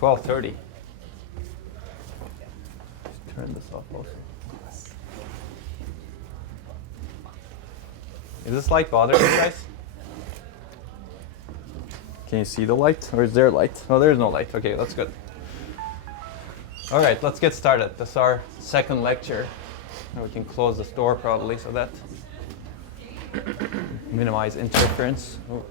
12:30. Turn this off also. Is this light bothering you guys? Can you see the light? Or is there light? Oh, there's no light. Okay, that's good. All right, let's get started. This is our second lecture. And we can close this door probably so that minimize interference. Oh.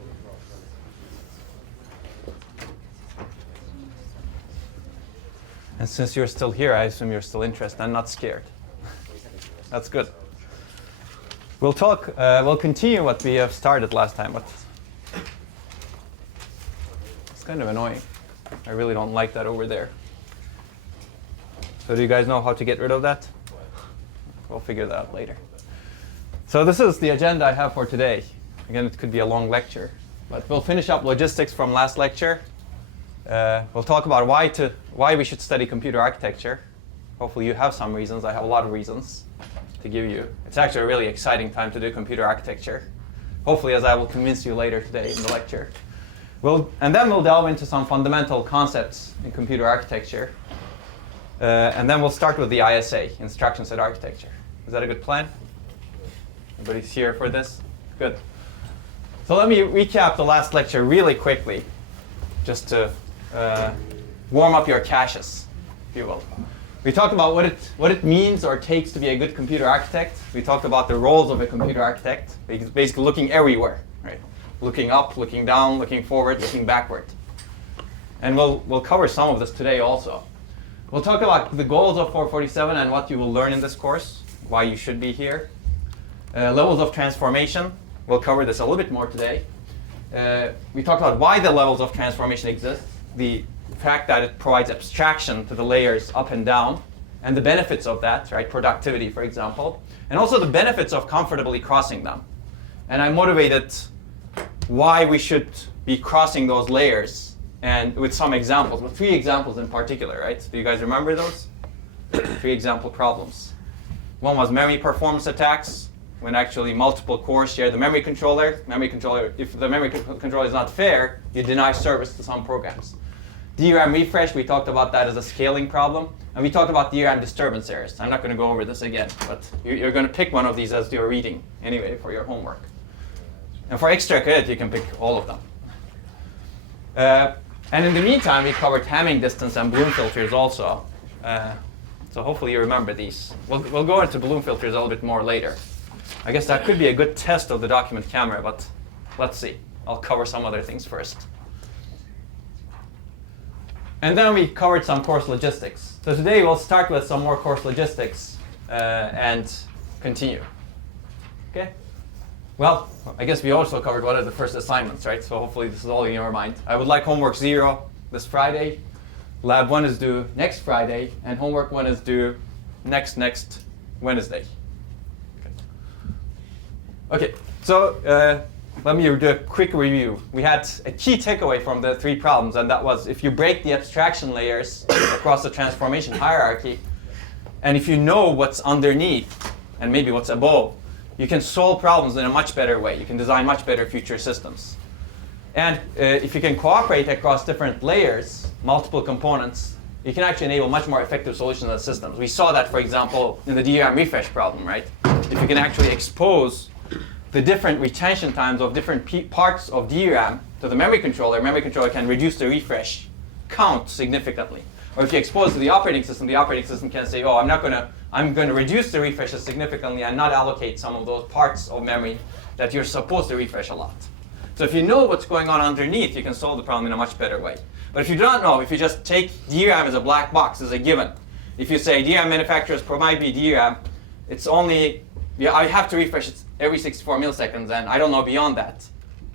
And since you're still here, I assume you're still interested and not scared. That's good. We'll continue what we have started last time, but it's kind of annoying. I really don't like that over there. So do you guys know how to get rid of that? We'll figure that out later. So this is the agenda I have for today. Again, it could be a long lecture, but we'll finish up logistics from last lecture. We'll talk about why we should study computer architecture. Hopefully you have some reasons. I have a lot of reasons to give you. It's actually a really exciting time to do computer architecture. Hopefully, as I will convince you later today in the lecture. And then we'll delve into some fundamental concepts in computer architecture. And then we'll start with the ISA, Instruction Set Architecture. Is that a good plan? Everybody's here for this? Good. So let me recap the last lecture really quickly, just to warm up your caches, if you will. We talked about what it means or takes to be a good computer architect. We talked about the roles of a computer architect, basically looking everywhere, right? Looking up, looking down, looking forward, looking backward. And we'll cover some of this today also. We'll talk about the goals of 447 and what you will learn in this course, why you should be here. Levels of transformation. We'll cover this a little bit more today. We talked about why the levels of transformation exist, the fact that it provides abstraction to the layers up and down, and the benefits of that, right? Productivity, for example, and also the benefits of comfortably crossing them. And I motivated why we should be crossing those layers, and with some examples, with 3 examples in particular, right? Do you guys remember those? 3 example problems. One was memory performance attacks, when actually multiple cores share the memory controller. If the memory controller is not fair, you deny service to some programs. DRAM refresh, we talked about that as a scaling problem. And we talked about DRAM disturbance errors. I'm not going to go over this again, but you're going to pick one of these as you're reading anyway for your homework. And for extra credit, you can pick all of them. And in the meantime, we covered Hamming distance and Bloom filters also. So hopefully you remember these. We'll go into Bloom filters a little bit more later. I guess that could be a good test of the document camera, but let's see. I'll cover some other things first. And then we covered some course logistics. So today we'll start with some more course logistics and continue. Okay? Well, I guess we also covered what are the first assignments, right? So hopefully this is all in your mind. I would like homework 0 this Friday. Lab 1 is due next Friday. And homework 1 is due next Wednesday. Okay, so let me do a quick review. We had a key takeaway from the 3 problems, and that was if you break the abstraction layers across the transformation hierarchy, and if you know what's underneath and maybe what's above, you can solve problems in a much better way. You can design much better future systems. And if you can cooperate across different layers, multiple components, you can actually enable much more effective solutions of systems. We saw that, for example, in the DRAM refresh problem, right? If you can actually expose the different retention times of different parts of DRAM to the memory controller can reduce the refresh count significantly. Or if you expose to the operating system can say, oh, I'm going to reduce the refreshes significantly and not allocate some of those parts of memory that you're supposed to refresh a lot. So if you know what's going on underneath, you can solve the problem in a much better way. But if you do not know, if you just take DRAM as a black box, as a given, if you say DRAM manufacturers provide me DRAM, it's only, I have to refresh it every 64 milliseconds, and I don't know beyond that.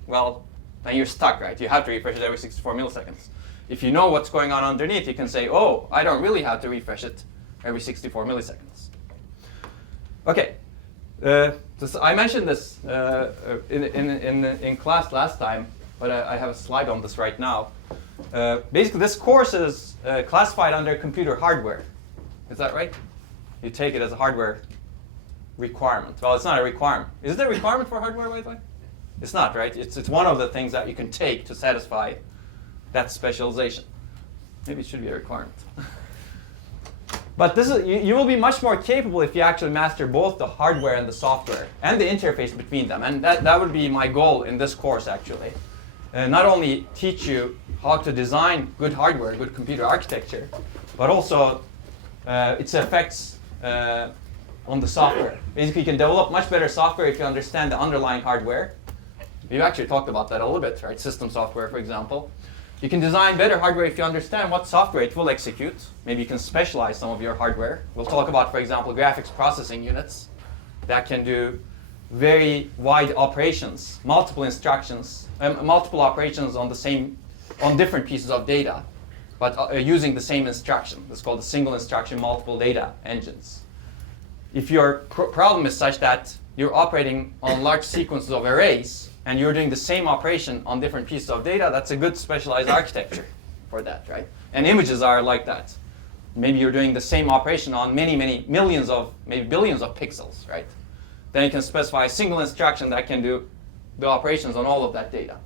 Well, then you're stuck, right? You have to refresh it every 64 milliseconds. If you know what's going on underneath, you can say, oh, I don't really have to refresh it every 64 milliseconds. Okay. I mentioned this in class last time, but I have a slide on this right now. Basically, this course is classified under computer hardware. Is that right? You take it as a hardware requirement. Well, it's not a requirement. Is it a requirement for hardware, by the way? It's not, right? It's one of the things that you can take to satisfy that specialization. Maybe it should be a requirement. But this is, you will be much more capable if you actually master both the hardware and the software and the interface between them. And that would be my goal in this course, actually. Not only teach you how to design good hardware, good computer architecture, but also its effects on the software. Basically, you can develop much better software if you understand the underlying hardware. We've actually talked about that a little bit, right? System software, for example. You can design better hardware if you understand what software it will execute. Maybe you can specialize some of your hardware. We'll talk about, for example, graphics processing units that can do very wide operations, multiple instructions, multiple operations on different pieces of data, but using the same instruction. It's called the single instruction multiple data engines. If your problem is such that you're operating on large sequences of arrays, and you're doing the same operation on different pieces of data, that's a good specialized architecture for that, right? And images are like that. Maybe you're doing the same operation on many, many millions of, maybe billions of pixels, right? Then you can specify a single instruction that can do the operations on all of that data.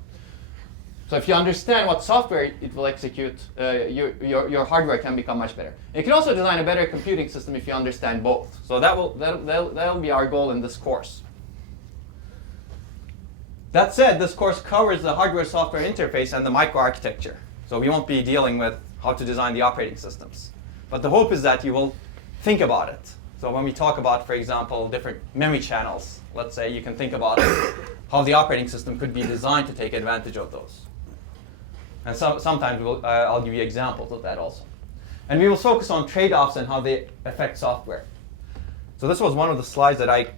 So if you understand what software it will execute, your hardware can become much better. You can also design a better computing system if you understand both. So that'll be our goal in this course. That said, this course covers the hardware-software interface and the microarchitecture. So we won't be dealing with how to design the operating systems. But the hope is that you will think about it. So when we talk about, for example, different memory channels, let's say, you can think about how the operating system could be designed to take advantage of those. And sometimes I'll give you examples of that also. And we will focus on trade-offs and how they affect software. So this was one of the slides that I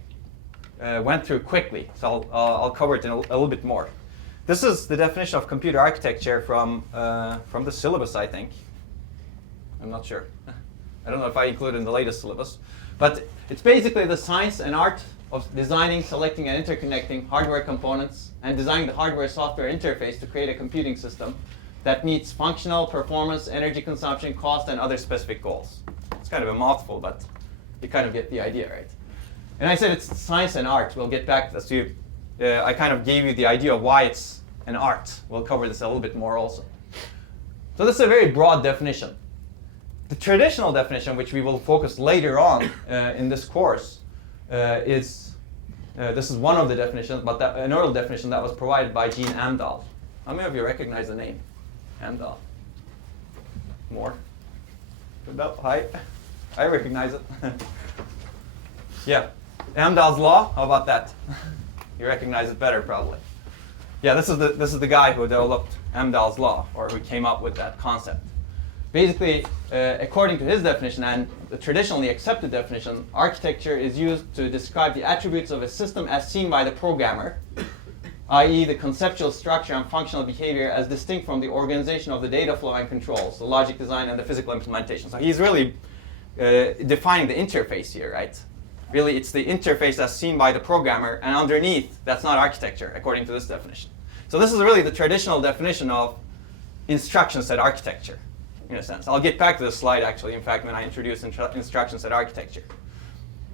went through quickly, so I'll cover it in a little bit more. This is the definition of computer architecture from the syllabus, I think. I'm not sure. I don't know if I included in the latest syllabus. But it's basically the science and art of designing, selecting, and interconnecting hardware components and designing the hardware-software interface to create a computing system that meets functional, performance, energy consumption, cost, and other specific goals. It's kind of a mouthful, but you kind of get the idea, right? And I said it's science and art. We'll get back to this. I kind of gave you the idea of why it's an art. We'll cover this a little bit more also. So this is a very broad definition. The traditional definition, which we will focus later on in this course, this is one of the definitions, but an earlier definition that was provided by Gene Amdahl. How many of you recognize the name? Amdahl. More? Hi. I recognize it. Yeah. Amdahl's law, how about that? You recognize it better probably. Yeah, this is the guy who developed Amdahl's law, or who came up with that concept. Basically, according to his definition and the traditionally accepted definition, architecture is used to describe the attributes of a system as seen by the programmer, i.e. the conceptual structure and functional behavior as distinct from the organization of the data flow and controls, the logic design and the physical implementation. So he's really defining the interface here, right? Really, it's the interface as seen by the programmer, and underneath, that's not architecture, according to this definition. So this is really the traditional definition of instruction set architecture, in a sense. I'll get back to this slide, actually, in fact, when I introduce instruction set architecture.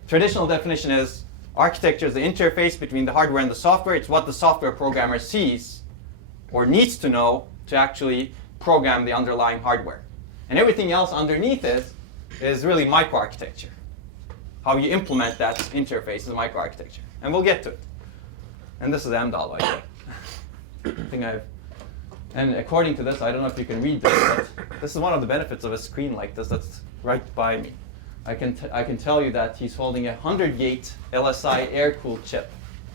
Traditional definition is architecture is the interface between the hardware and the software. It's what the software programmer sees or needs to know to actually program the underlying hardware. And everything else underneath it is really microarchitecture. How you implement that interface is microarchitecture. And we'll get to it. And this is Amdahl, by the way. And according to this, I don't know if you can read this, but this is one of the benefits of a screen like this that's right by me. I can tell you that he's holding a 100-gate LSI air-cooled chip.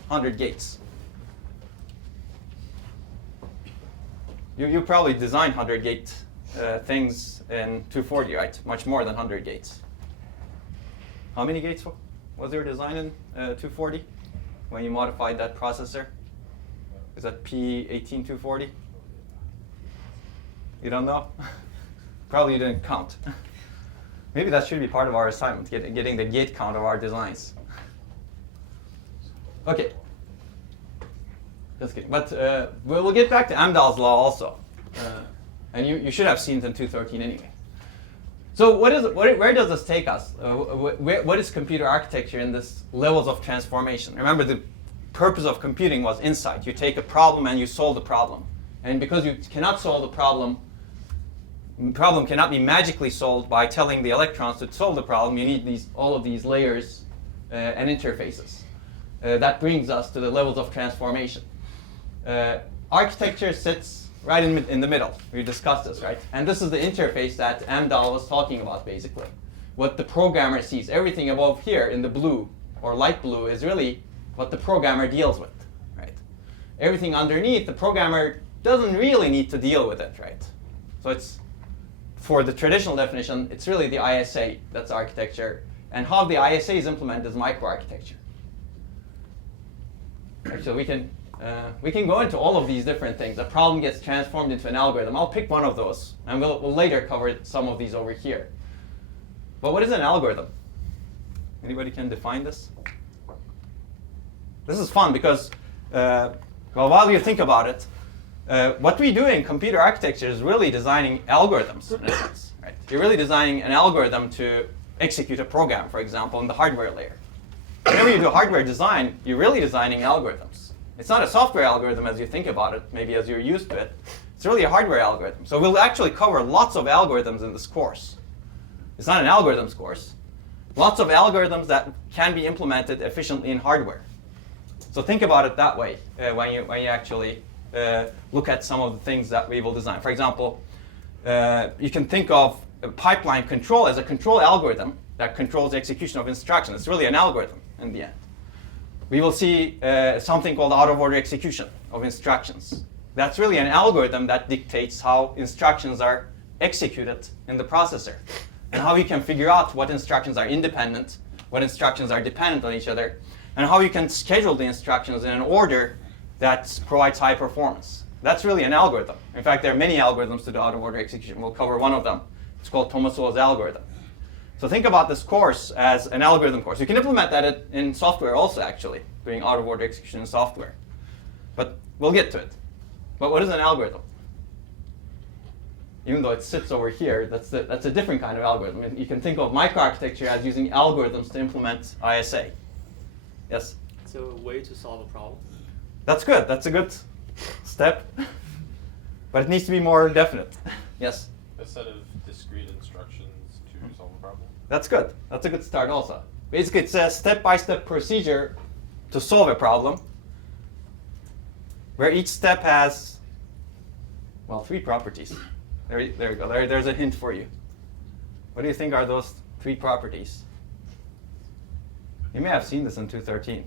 100 gates. You probably designed 100-gate things in 240, right? Much more than 100 gates. How many gates was there design in 240 when you modified that processor? Is that P18240? You don't know? Probably you didn't count. Maybe that should be part of our assignment, getting the gate count of our designs. Okay. Just kidding. But we'll get back to Amdahl's law also. And you should have seen it in 213 anyway. So where does this take us? What is computer architecture in this levels of transformation? Remember, the purpose of computing was insight. You take a problem and you solve the problem. And because you cannot solve the problem problem cannot be magically solved by telling the electrons to solve the problem. You need all of these layers and interfaces. That brings us to the levels of transformation. Architecture sits right in the middle. We discussed this, right? And this is the interface that Amdahl was talking about, basically. What the programmer sees. Everything above here in the blue or light blue is really what the programmer deals with, right? Everything underneath, the programmer doesn't really need to deal with it, right? So it's, for the traditional definition, it's really the ISA that's architecture. And how the ISA is implemented is microarchitecture. Actually, we can go into all of these different things. A problem gets transformed into an algorithm. I'll pick one of those, and we'll later cover some of these over here. But what is an algorithm? Anybody can define this? This is fun because, well, while you think about it, what we do in computer architecture is really designing algorithms, in a sense. Right? You're really designing an algorithm to execute a program, for example, in the hardware layer. Whenever you do hardware design, you're really designing algorithms. It's not a software algorithm as you think about it, maybe as you're used to it. It's really a hardware algorithm. So we'll actually cover lots of algorithms in this course. It's not an algorithms course. Lots of algorithms that can be implemented efficiently in hardware. So think about it that way when you actually look at some of the things that we will design. For example, you can think of a pipeline control as a control algorithm that controls the execution of instructions. It's really an algorithm in the end. We will see something called out-of-order execution of instructions. That's really an algorithm that dictates how instructions are executed in the processor, and how you can figure out what instructions are independent, what instructions are dependent on each other, and how you can schedule the instructions in an order that provides high performance. That's really an algorithm. In fact, there are many algorithms to do out-of-order execution. We'll cover one of them. It's called Tomasuo's algorithm. So think about this course as an algorithm course. You can implement that in software also, actually, doing out-of-order execution in software. But we'll get to it. But what is an algorithm? Even though it sits over here, that's a different kind of algorithm. And you can think of microarchitecture as using algorithms to implement ISA. Yes? It's a way to solve a problem. That's good. That's a good step. But it needs to be more definite. Yes? A set of discrete instructions to solve a problem. That's good. That's a good start also. Basically, it's a step-by-step procedure to solve a problem where each step has, well, 3 properties. There you go. There's a hint for you. What do you think are those 3 properties? You may have seen this in 213.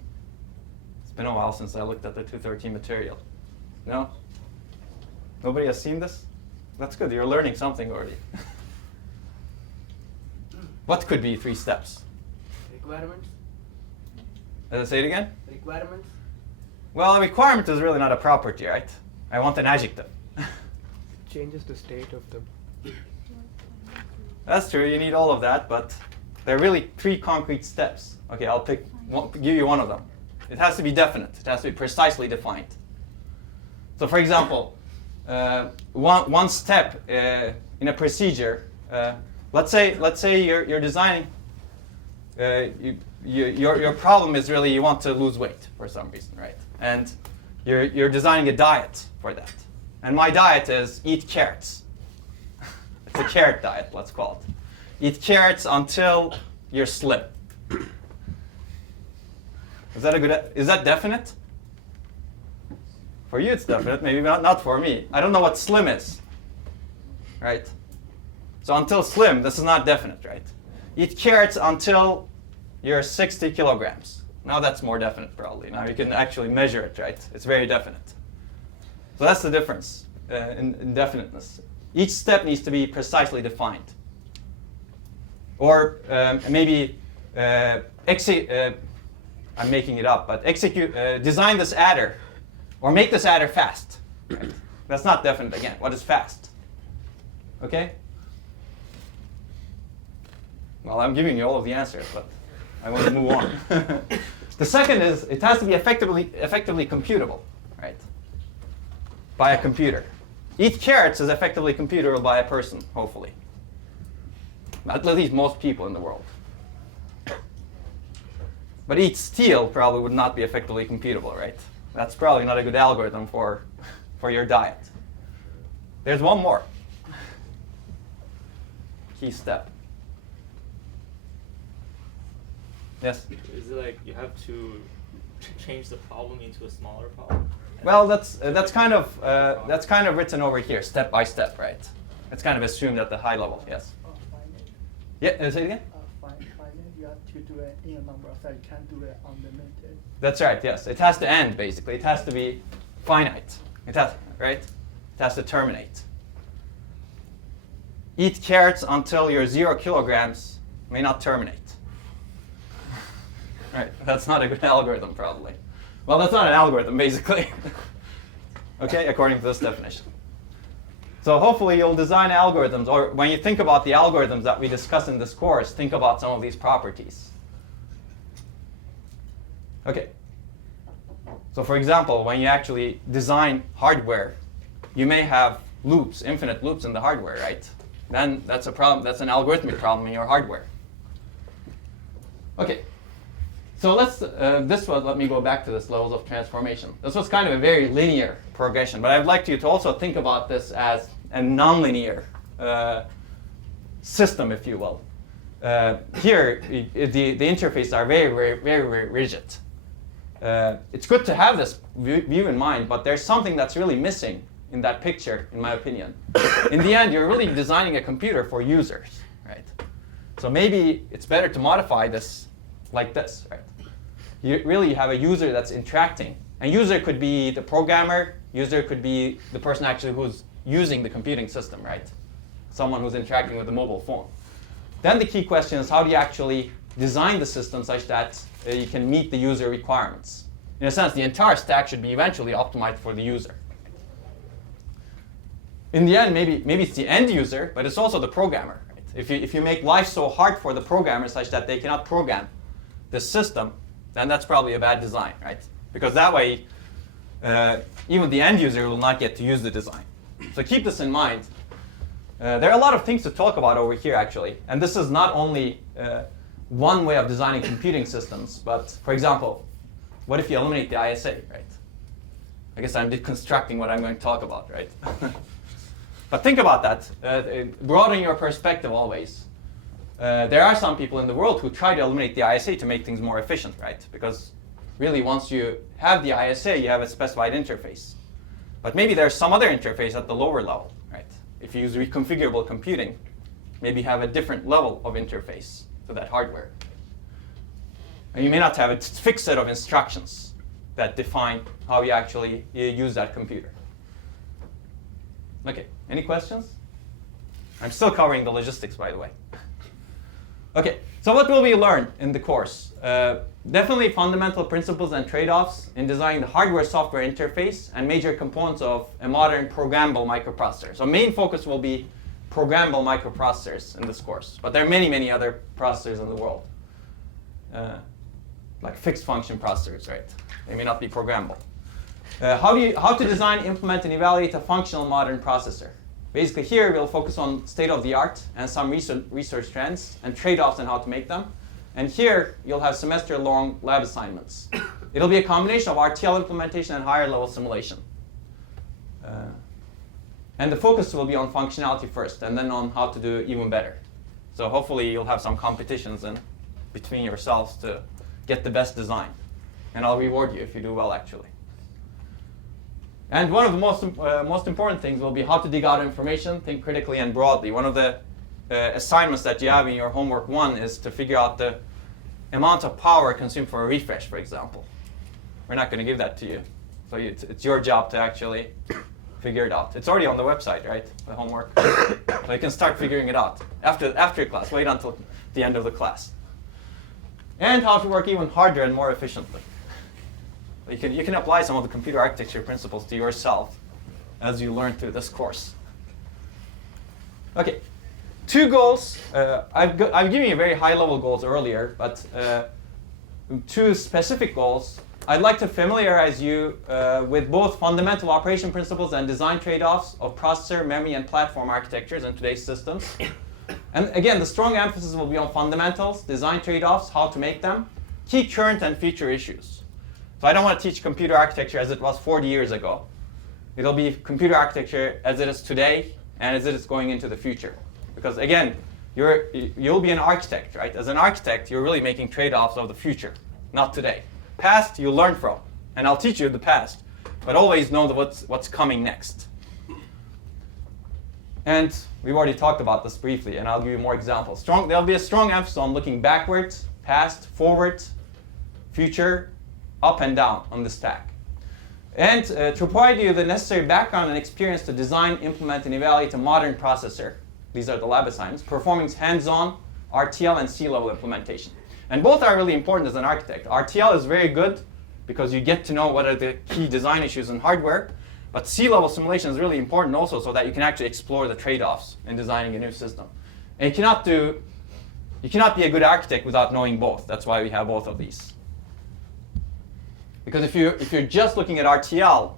It's been a while since I looked at the 213 material. No? Nobody has seen this? That's good. You're learning something already. What could be 3 steps? Requirements. Say it again? Requirements. Well, a requirement is really not a property, right? I want an adjective. Changes the state of the. That's true. You need all of that, but there are really 3 concrete steps. Okay, I'll give you one of them. It has to be definite. It has to be precisely defined. So, for example, one step in a procedure. Let's say you're designing. Your problem is really you want to lose weight for some reason, right? And you're designing a diet for that. And my diet is eat carrots. It's a carrot diet, let's call it. Eat carrots until you're slim. Is that definite? For you it's definite, maybe not for me. I don't know what slim is, right? So until slim, this is not definite, right? Eat carrots until you're 60 kilograms. Now that's more definite probably. Now you can actually measure it, right? It's very definite. So that's the difference in definiteness. Each step needs to be precisely defined. Or maybe, I'm making it up, but design this adder, or make this adder fast. Right? That's not definite again. What is fast? Okay? Well, I'm giving you all of the answers, but I want to move on. The second is it has to be effectively computable, right? By a computer. Eat carrots is effectively computable by a person, hopefully. At least most people in the world. But eat steel probably would not be effectively computable, right? That's probably not a good algorithm for your diet. There's one more. key step. Yes? Is it like you have to change the problem into a smaller problem? Well, that's kind of written over here, step by step, right? It's kind of assumed at the high level. Yes. Finite. Yeah. Say it again. Finite. You have to do it in a number of steps. You can't do it unlimited. That's right. Yes. It has to end basically. It has to be finite. It has right. It has to terminate. Eat carrots until your 0 kilograms may not terminate. Right. That's not a good algorithm, probably. Well, that's not an algorithm, basically. Okay, according to this definition. So hopefully you'll design algorithms, or when you think about the algorithms that we discuss in this course, think about some of these properties. Okay. So for example, when you actually design hardware, you may have loops, infinite loops in the hardware, right? Then that's a problem. That's an algorithmic problem in your hardware. Okay. So let me go back to this levels of transformation. This was kind of a very linear progression, but I'd like you to also think about this as a nonlinear system, if you will. Here, the interfaces are very, very, very, very rigid. It's good to have this view in mind, but there's something that's really missing in that picture, in my opinion. In the end, you're really designing a computer for users, right? So maybe it's better to modify this like this, right? You really have a user that's interacting. And user could be the programmer, user could be the person actually who's using the computing system, right? Someone who's interacting with the mobile phone. Then the key question is, how do you actually design the system such that you can meet the user requirements? In a sense, the entire stack should be eventually optimized for the user. In the end, maybe it's the end user, but it's also the programmer, right? If you make life so hard for the programmer such that they cannot program the system, then that's probably a bad design, right? Because that way, even the end user will not get to use the design. So keep this in mind. There are a lot of things to talk about over here, actually. And this is not only one way of designing computing systems, but for example, what if you eliminate the ISA, right? I guess I'm deconstructing what I'm going to talk about, right? But think about that. Broaden your perspective always. There are some people in the world who try to eliminate the ISA to make things more efficient, right? Because really, once you have the ISA, you have a specified interface. But maybe there's some other interface at the lower level, right? If you use reconfigurable computing, maybe have a different level of interface to that hardware. And you may not have a fixed set of instructions that define how you actually use that computer. Okay, any questions? I'm still covering the logistics, by the way. Okay, so what will we learn in the course? Definitely fundamental principles and trade-offs in designing the hardware-software interface and major components of a modern programmable microprocessor. So main focus will be programmable microprocessors in this course. But there are many, many other processors in the world. Like fixed function processors, right? They may not be programmable. How to design, implement, and evaluate a functional modern processor. Basically here we'll focus on state-of-the-art and some research trends and trade-offs and how to make them. And here you'll have semester-long lab assignments. It'll be a combination of RTL implementation and higher-level simulation. And the focus will be on functionality first and then on how to do even better. So hopefully you'll have some competitions between yourselves to get the best design. And I'll reward you if you do well, actually. And one of the most important things will be how to dig out information, think critically and broadly. One of the assignments that you have in your homework 1 is to figure out the amount of power consumed for a refresh, for example. We're not going to give that to you. So it's your job to actually figure it out. It's already on the website, right? The homework. So you can start figuring it out after class. Wait until the end of the class. And how to work even harder and more efficiently. You can apply some of the computer architecture principles to yourself as you learn through this course. Okay, 2 goals. I've given you very high-level goals earlier, but 2 specific goals. I'd like to familiarize you with both fundamental operation principles and design trade-offs of processor, memory, and platform architectures in today's systems. And again, the strong emphasis will be on fundamentals, design trade-offs, how to make them, key current and future issues. So I don't want to teach computer architecture as it was 40 years ago. It'll be computer architecture as it is today and as it is going into the future. Because again, you'll be an architect, right? As an architect, you're really making trade-offs of the future, not today. Past, you learn from, and I'll teach you the past, but always know what's coming next. And we've already talked about this briefly, and I'll give you more examples. There'll be a strong emphasis on looking backwards, past, forward, future, up and down on the stack. And to provide you the necessary background and experience to design, implement, and evaluate a modern processor. These are the lab assignments, performing hands-on RTL and C-level implementation. And both are really important as an architect. RTL is very good because you get to know what are the key design issues in hardware. But C-level simulation is really important also so that you can actually explore the trade-offs in designing a new system. And you cannot be a good architect without knowing both. That's why we have both of these. Because if you're just looking at RTL,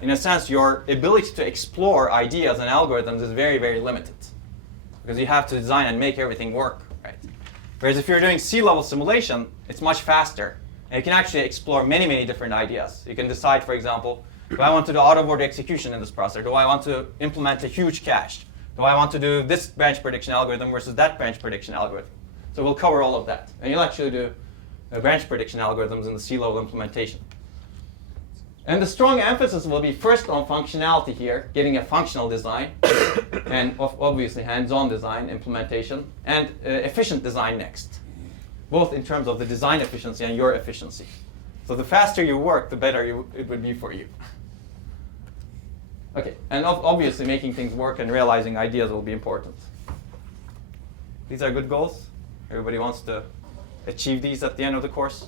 in a sense, your ability to explore ideas and algorithms is very, very limited. Because you have to design and make everything work, right? Whereas if you're doing C-level simulation, it's much faster. And you can actually explore many, many different ideas. You can decide, for example, do I want to do out-of-order execution in this processor? Do I want to implement a huge cache? Do I want to do this branch prediction algorithm versus that branch prediction algorithm? So we'll cover all of that. And you'll actually do branch prediction algorithms in the C-level implementation. And the strong emphasis will be first on functionality here, getting a functional design, and obviously hands-on design, implementation, and efficient design next, both in terms of the design efficiency and your efficiency. So the faster you work, the better it would be for you. Okay, and obviously making things work and realizing ideas will be important. These are good goals. Everybody wants to achieve these at the end of the course,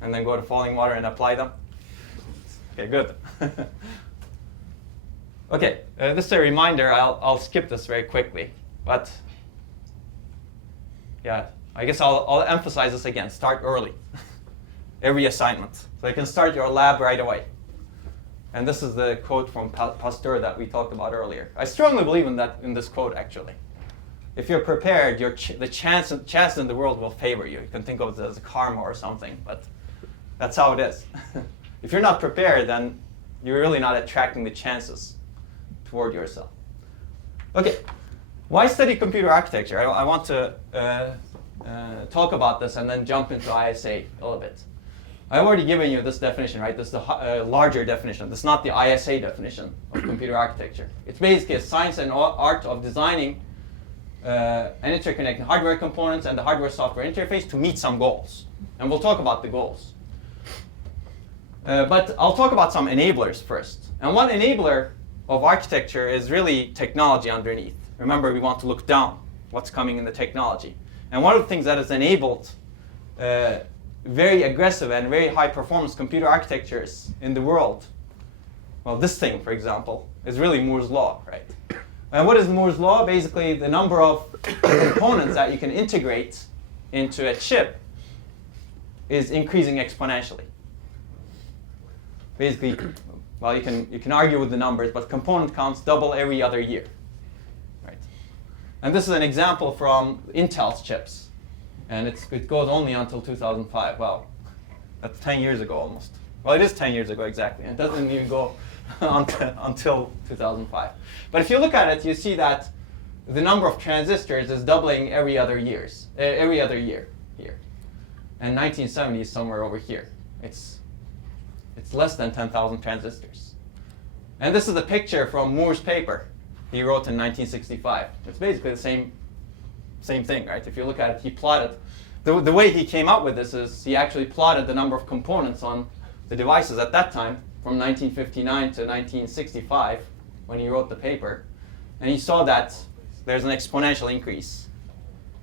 and then go to Falling Water and apply them. Okay, good. Okay, this is a reminder. I'll skip this very quickly, but yeah, I guess I'll emphasize this again. Start early, every assignment, so you can start your lab right away. And this is the quote from Pasteur that we talked about earlier. I strongly believe in this quote actually. If you're prepared, the chance in the world will favor you. You can think of it as a karma or something, but that's how it is. If you're not prepared, then you're really not attracting the chances toward yourself. Okay, why study computer architecture? I want to talk about this and then jump into ISA a little bit. I've already given you this definition, right? This is the larger definition. This is not the ISA definition of computer architecture. It's basically a science and art of designing and interconnecting hardware components and the hardware-software interface to meet some goals. And we'll talk about the goals. But I'll talk about some enablers first. And one enabler of architecture is really technology underneath. Remember, we want to look down what's coming in the technology. And one of the things that has enabled very aggressive and very high-performance computer architectures in the world, well, this thing, for example, is really Moore's law, right? And what is Moore's law? Basically, the number of components that you can integrate into a chip is increasing exponentially. Basically, well, you can argue with the numbers, but component counts double every other year, right? And this is an example from Intel's chips, and it goes only until 2005. Wow, that's 10 years ago almost. Well, it is 10 years ago exactly, and it doesn't even go until 2005. But if you look at it, you see that the number of transistors is doubling every other year here, and 1970 is somewhere over here. It's less than 10,000 transistors. And this is a picture from Moore's paper he wrote in 1965. It's basically the same thing, right? If you look at it, he plotted, the way he came up with this is he actually plotted the number of components on the devices at that time from 1959 to 1965 when he wrote the paper. And he saw that there's an exponential increase.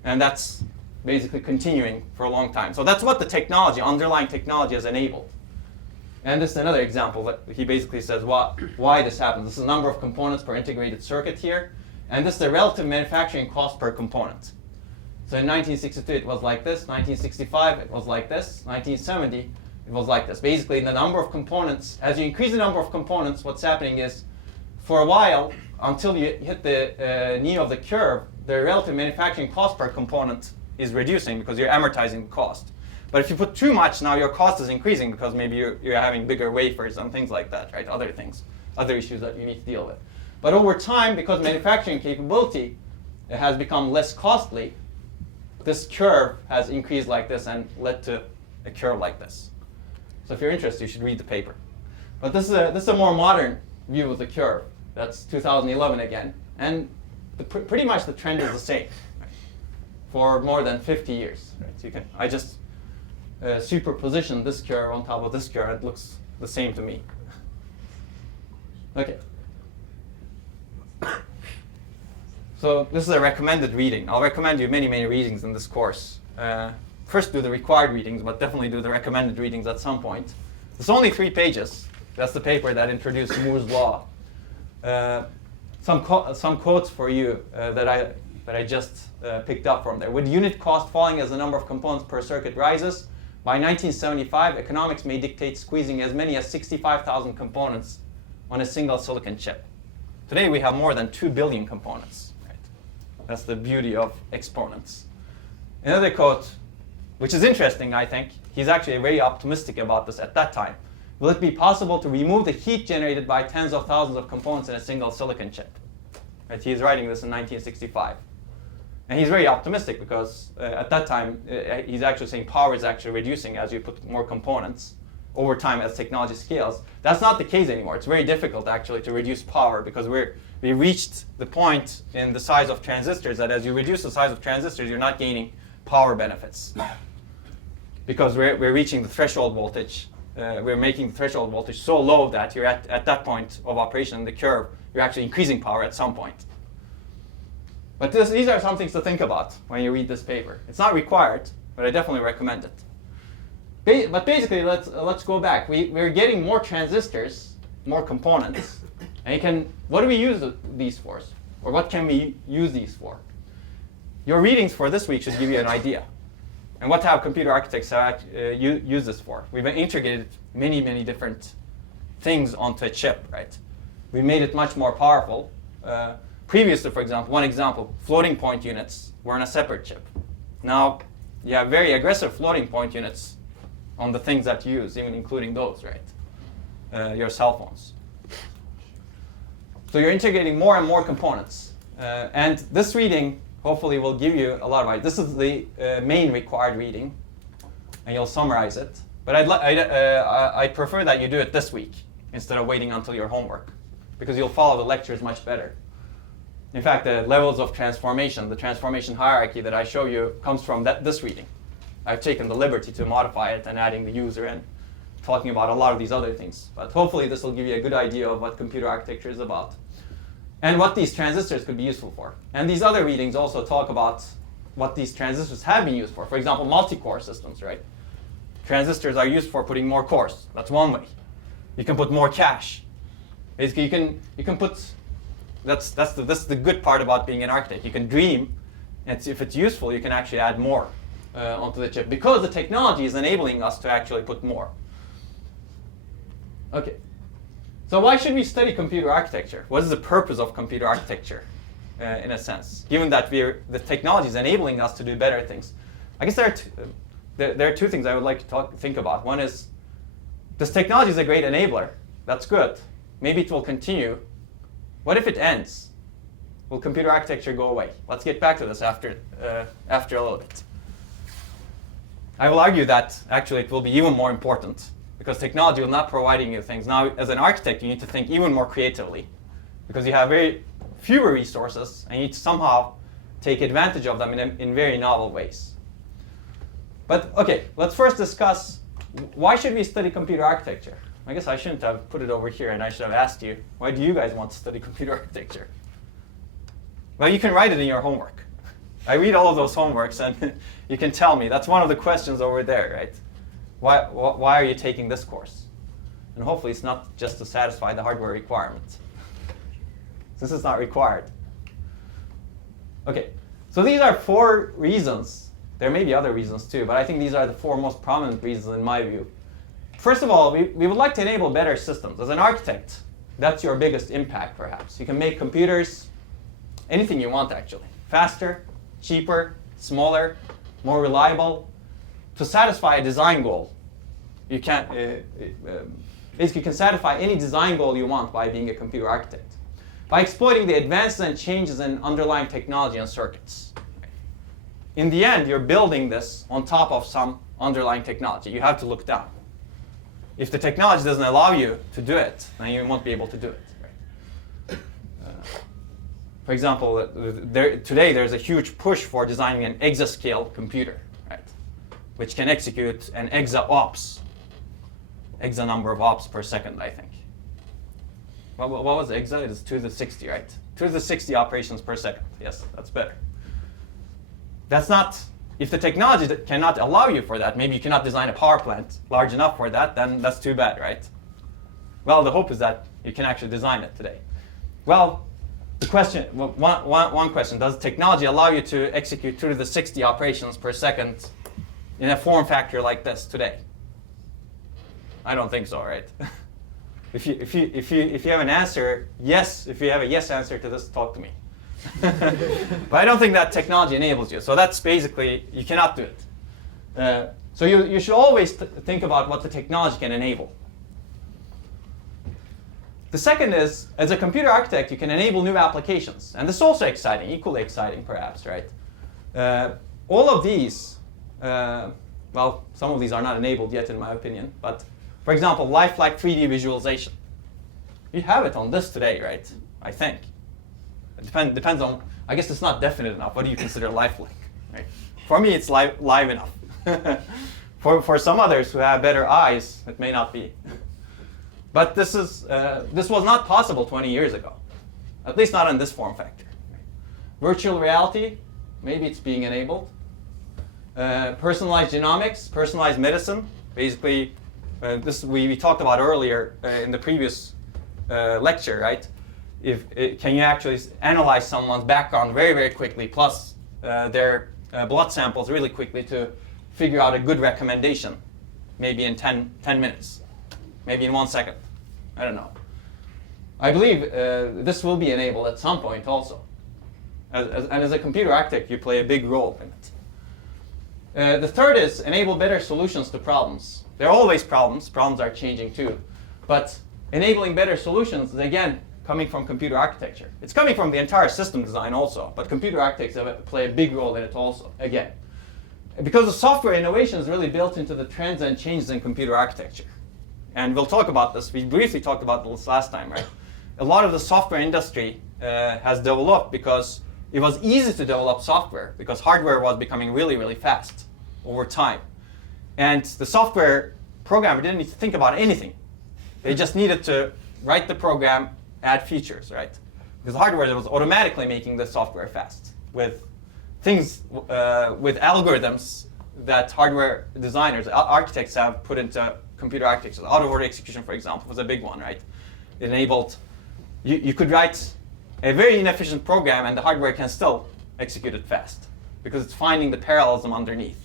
And that's basically continuing for a long time. So that's what the technology, underlying technology has enabled. And this is another example that he basically says why this happens. This is the number of components per integrated circuit here. And this is the relative manufacturing cost per component. So in 1962 it was like this, 1965 it was like this, 1970 it was like this. Basically the number of components, as you increase the number of components, what's happening is for a while, until you hit the knee of the curve, the relative manufacturing cost per component is reducing because you're amortizing the cost. But if you put too much, now your cost is increasing because maybe you're having bigger wafers and things like that, right? Other issues that you need to deal with. But over time, because manufacturing capability it has become less costly, this curve has increased like this and led to a curve like this. So if you're interested, you should read the paper. But this is a more modern view of the curve. That's 2011 again. And pretty much the trend is the same, right, for more than 50 years. Right? So I just superposition this curve on top of this curve. It looks the same to me. Okay. So this is a recommended reading. I'll recommend you many, many readings in this course. First do the required readings, but definitely do the recommended readings at some point. It's only 3 pages. That's the paper that introduced Moore's law. Some quotes for you that I just picked up from there. With unit cost falling as the number of components per circuit rises, by 1975, economics may dictate squeezing as many as 65,000 components on a single silicon chip. Today we have more than 2 billion components. Right? That's the beauty of exponents. Another quote, which is interesting, I think. He's actually very optimistic about this at that time. Will it be possible to remove the heat generated by tens of thousands of components in a single silicon chip? Right? He's writing this in 1965. And he's very optimistic because at that time, he's actually saying power is actually reducing as you put more components over time as technology scales. That's not the case anymore. It's very difficult actually to reduce power because we reached the point in the size of transistors that as you reduce the size of transistors, you're not gaining power benefits. Because we're reaching the threshold voltage. We're making the threshold voltage so low that you're at that point of operation in the curve, you're actually increasing power at some point. But these are some things to think about when you read this paper. It's not required, but I definitely recommend it. But basically, let's go back. We're getting more transistors, more components, and what do we use these for? Or what can we use these for? Your readings for this week should give you an idea. And what have computer architects use this for? We've integrated many, many different things onto a chip, right? We made it much more powerful. Previously, for example, one example, floating point units were on a separate chip. Now, you have very aggressive floating point units on the things that you use, even including those, right? Your cell phones. So you're integrating more and more components. And this reading hopefully will give you a lot of ideas. This is the main required reading, and you'll summarize it. But I'd prefer that you do it this week instead of waiting until your homework, because you'll follow the lectures much better. In fact, the levels of transformation, the transformation hierarchy that I show you comes from this reading. I've taken the liberty to modify it and adding the user and talking about a lot of these other things. But hopefully this will give you a good idea of what computer architecture is about and what these transistors could be useful for. And these other readings also talk about what these transistors have been used for. For example, multi-core systems, right? Transistors are used for putting more cores. That's one way. You can put more cache. Basically, you can put. That's the good part about being an architect. You can dream, and if it's useful, you can actually add more onto the chip because the technology is enabling us to actually put more. Okay. So why should we study computer architecture? What is the purpose of computer architecture, in a sense, given that the technology is enabling us to do better things? I guess there are 2 things I would like to think about. One is, this technology is a great enabler. That's good. Maybe it will continue. What if it ends? Will computer architecture go away? Let's get back to this after a little bit. I will argue that actually it will be even more important because technology will not providing you things. Now, as an architect, you need to think even more creatively because you have very fewer resources and you need to somehow take advantage of them in very novel ways. But okay, let's first discuss why should we study computer architecture? I guess I shouldn't have put it over here and I should have asked you, why do you guys want to study computer architecture? Well, you can write it in your homework. I read all of those homeworks and you can tell me. That's one of the questions over there, right? Why are you taking this course? And hopefully it's not just to satisfy the hardware requirements. This is not required. Okay, so these are 4 reasons. There may be other reasons too, but I think these are the 4 most prominent reasons in my view. First of all, we would like to enable better systems. As an architect, that's your biggest impact, perhaps. You can make computers anything you want, actually. Faster, cheaper, smaller, more reliable, to satisfy a design goal. You can satisfy any design goal you want by being a computer architect. by exploiting the advances and changes in underlying technology and circuits. In the end, you're building this on top of some underlying technology. You have to look down. If the technology doesn't allow you to do it, then you won't be able to do it. Right? For example, today there's a huge push for designing an exascale computer, right, which can execute an exa number of ops per second, I think. What was exa? It is 2 to the 60, right? 2 to the 60 operations per second. Yes, that's better. That's not, if the technology cannot allow you for that, maybe you cannot design a power plant large enough for that, then that's too bad, right? Well, the hope is that you can actually design it today. Well, the question, one question, does technology allow you to execute 2 to the 60 operations per second in a form factor like this today? I don't think so, right? If you have an answer, yes, if you have a yes answer to this, talk to me. But I don't think that technology enables you. So that's basically, you cannot do it. So you should always think about what the technology can enable. The second is, as a computer architect, you can enable new applications. And this is also exciting, equally exciting perhaps, right? All of these, well, some of these are not enabled yet in my opinion, but for example, lifelike 3D visualization. You have it on this today, right? I think. It depends on, I guess it's not definite enough. What do you consider lifelike? Right? For me, it's live enough. For some others who have better eyes, it may not be. But this was not possible 20 years ago, at least not in this form factor. Virtual reality, maybe it's being enabled. Personalized genomics, personalized medicine, basically, this we talked about earlier in the previous lecture, right? Can you actually analyze someone's background very, very quickly, plus their blood samples really quickly to figure out a good recommendation, maybe in 10 minutes, maybe in 1 second. I don't know. I believe this will be enabled at some point also. And as a computer architect, you play a big role in it. The third is enable better solutions to problems. There are always problems. Problems are changing too. But enabling better solutions is, again, coming from computer architecture. It's coming from the entire system design also, but computer architects play a big role in it also, again. Because the software innovation is really built into the trends and changes in computer architecture. And we'll talk about this. We briefly talked about this last time, right? A lot of the software industry has developed because it was easy to develop software because hardware was becoming really, really fast over time. And the software programmer didn't need to think about anything. They just needed to write the program, add features, right? Because hardware was automatically making the software fast with things, with algorithms that hardware designers, architects have put into computer architecture. Out-of-order execution, for example, was a big one, right? It enabled, you could write a very inefficient program and the hardware can still execute it fast because it's finding the parallelism underneath.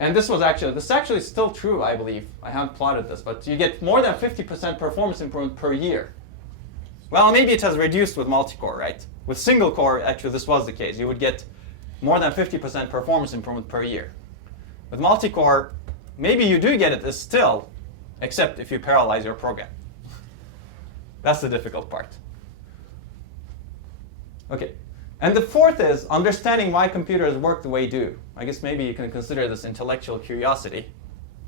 And this is actually still true, I believe. I haven't plotted this, but you get more than 50% performance improvement per year. Well, maybe it has reduced with multi-core, right? With single core, actually, this was the case. You would get more than 50% performance improvement per year. With multi-core, maybe you do get it still, except if you parallelize your program. That's the difficult part. Okay. And the fourth is understanding why computers work the way they do. I guess maybe you can consider this intellectual curiosity.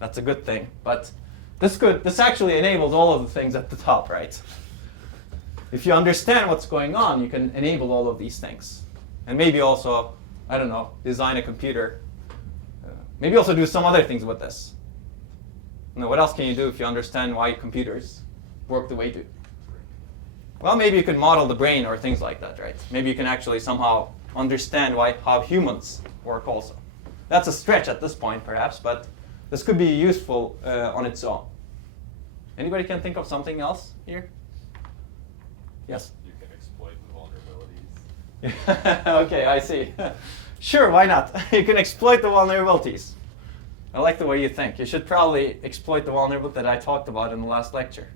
That's a good thing. But this actually enables all of the things at the top, right? If you understand what's going on, you can enable all of these things. And maybe also, I don't know, design a computer. Maybe also do some other things with this. You know, what else can you do if you understand why computers work the way they do? Well, maybe you could model the brain or things like that, right? Maybe you can actually somehow understand how humans work also. That's a stretch at this point, perhaps, but this could be useful on its own. Anybody can think of something else here? Yes? You can exploit the vulnerabilities. Okay, I see. Sure, why not? You can exploit the vulnerabilities. I like the way you think. You should probably exploit the vulnerability that I talked about in the last lecture.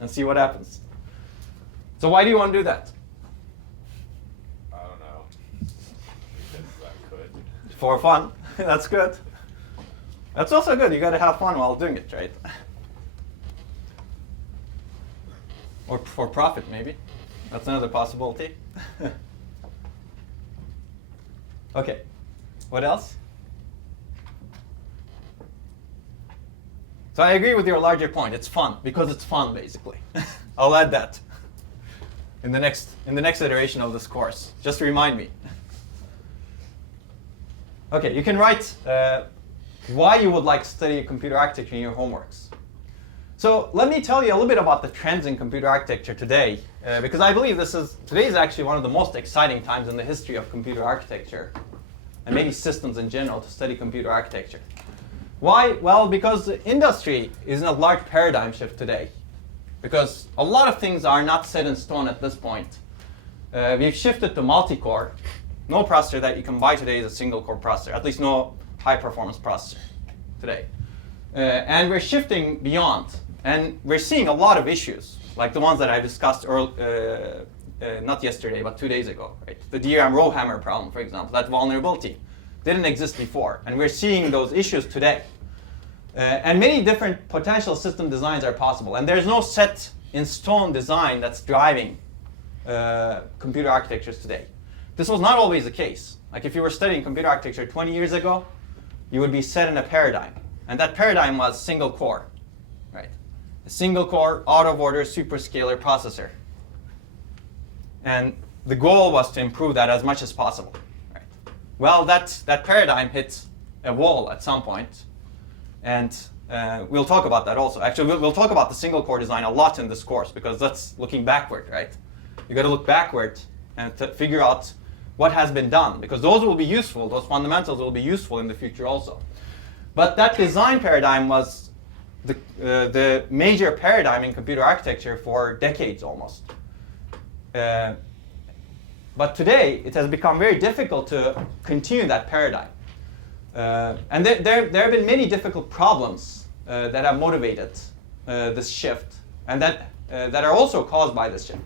And see what happens. So why do you want to do that? I don't know. Because I could. For fun. That's good. That's also good. You got to have fun while doing it, right? Or for profit, maybe. That's another possibility. Okay, what else? So I agree with your larger point. It's fun, because it's fun, basically. I'll add that in the next iteration of this course. Just remind me. Okay, you can write why you would like to study computer architecture in your homeworks. So let me tell you a little bit about the trends in computer architecture today, because I believe today is actually one of the most exciting times in the history of computer architecture, and maybe systems in general, to study computer architecture. Why? Well, because the industry is in a large paradigm shift today, because a lot of things are not set in stone at this point. We've shifted to multi-core. No processor that you can buy today is a single-core processor, at least no high-performance processor today. And we're shifting beyond. And we're seeing a lot of issues, like the ones that I discussed not yesterday, but 2 days ago. Right? The DRAM row hammer problem, for example, that vulnerability didn't exist before. And we're seeing those issues today. And many different potential system designs are possible. And there's no set in stone design that's driving computer architectures today. This was not always the case. Like if you were studying computer architecture 20 years ago, you would be set in a paradigm. And that paradigm was single core, right? A single core, out of order, superscalar processor. And the goal was to improve that as much as possible, right? Well, that paradigm hit a wall at some point. And we'll talk about that also. Actually, we'll talk about the single core design a lot in this course, because that's looking backward, right? You got to look backward and to figure out what has been done, because those will be useful. Those fundamentals will be useful in the future also. But that design paradigm was the major paradigm in computer architecture for decades almost. But today, it has become very difficult to continue that paradigm. And there have been many difficult problems that have motivated this shift, and that are also caused by this shift.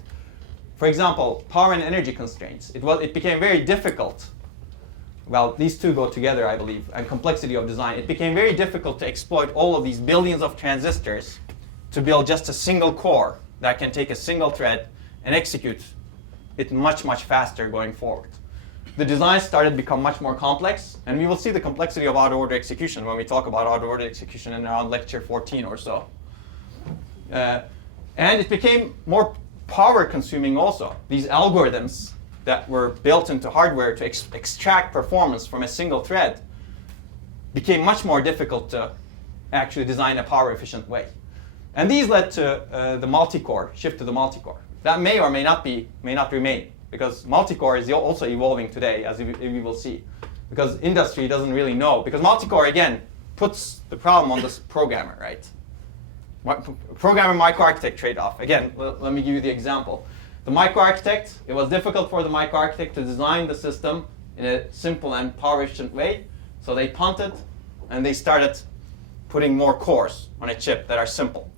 For example, power and energy constraints. It became very difficult. Well, these two go together, I believe, and complexity of design. It became very difficult to exploit all of these billions of transistors to build just a single core that can take a single thread and execute it much, much faster going forward. The designs started to become much more complex, and we will see the complexity of out-of-order execution when we talk about out-of-order execution in around lecture 14 or so. And it became more power-consuming also. These algorithms that were built into hardware to extract performance from a single thread became much more difficult to actually design a power-efficient way. And these led to the multi-core, shift to the multi-core. That may or may not remain, because multi-core is also evolving today, as we will see. Because industry doesn't really know. Because multi-core, again, puts the problem on this programmer, right? Programmer-microarchitect trade-off. Again, let me give you the example. The microarchitect, it was difficult for the microarchitect to design the system in a simple and power-efficient way. So they punted, and they started putting more cores on a chip that are simple.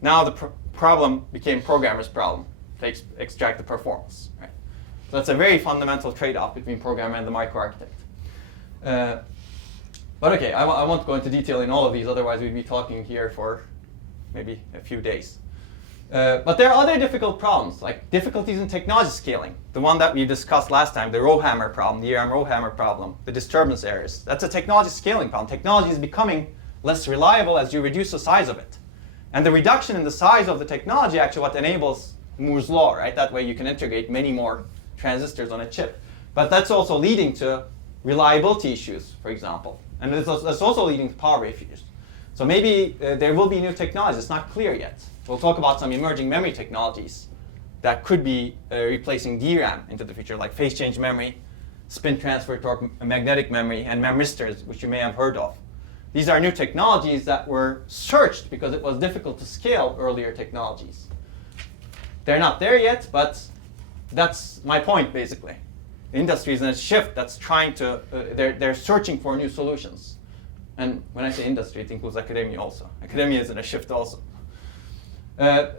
Now the problem became programmer's problem to extract the performance. Right? So that's a very fundamental trade-off between programmer and the microarchitect. But okay, I won't go into detail in all of these, otherwise we'd be talking here for maybe a few days. But there are other difficult problems, like difficulties in technology scaling. The one that we discussed last time, the row hammer problem, the DRAM row hammer problem, the disturbance errors. That's a technology scaling problem. Technology is becoming less reliable as you reduce the size of it. And the reduction in the size of the technology actually what enables Moore's law, right? That way you can integrate many more transistors on a chip. But that's also leading to reliability issues, for example. And that's also leading to power issues. So maybe there will be new technologies. It's not clear yet. We'll talk about some emerging memory technologies that could be replacing DRAM into the future, like phase change memory, spin transfer torque magnetic memory, and memristors, which you may have heard of. These are new technologies that were searched because it was difficult to scale earlier technologies. They're not there yet, but that's my point, basically. The industry is in a shift that's trying to, they're searching for new solutions. And when I say industry, it includes academia also. Academia is in a shift also.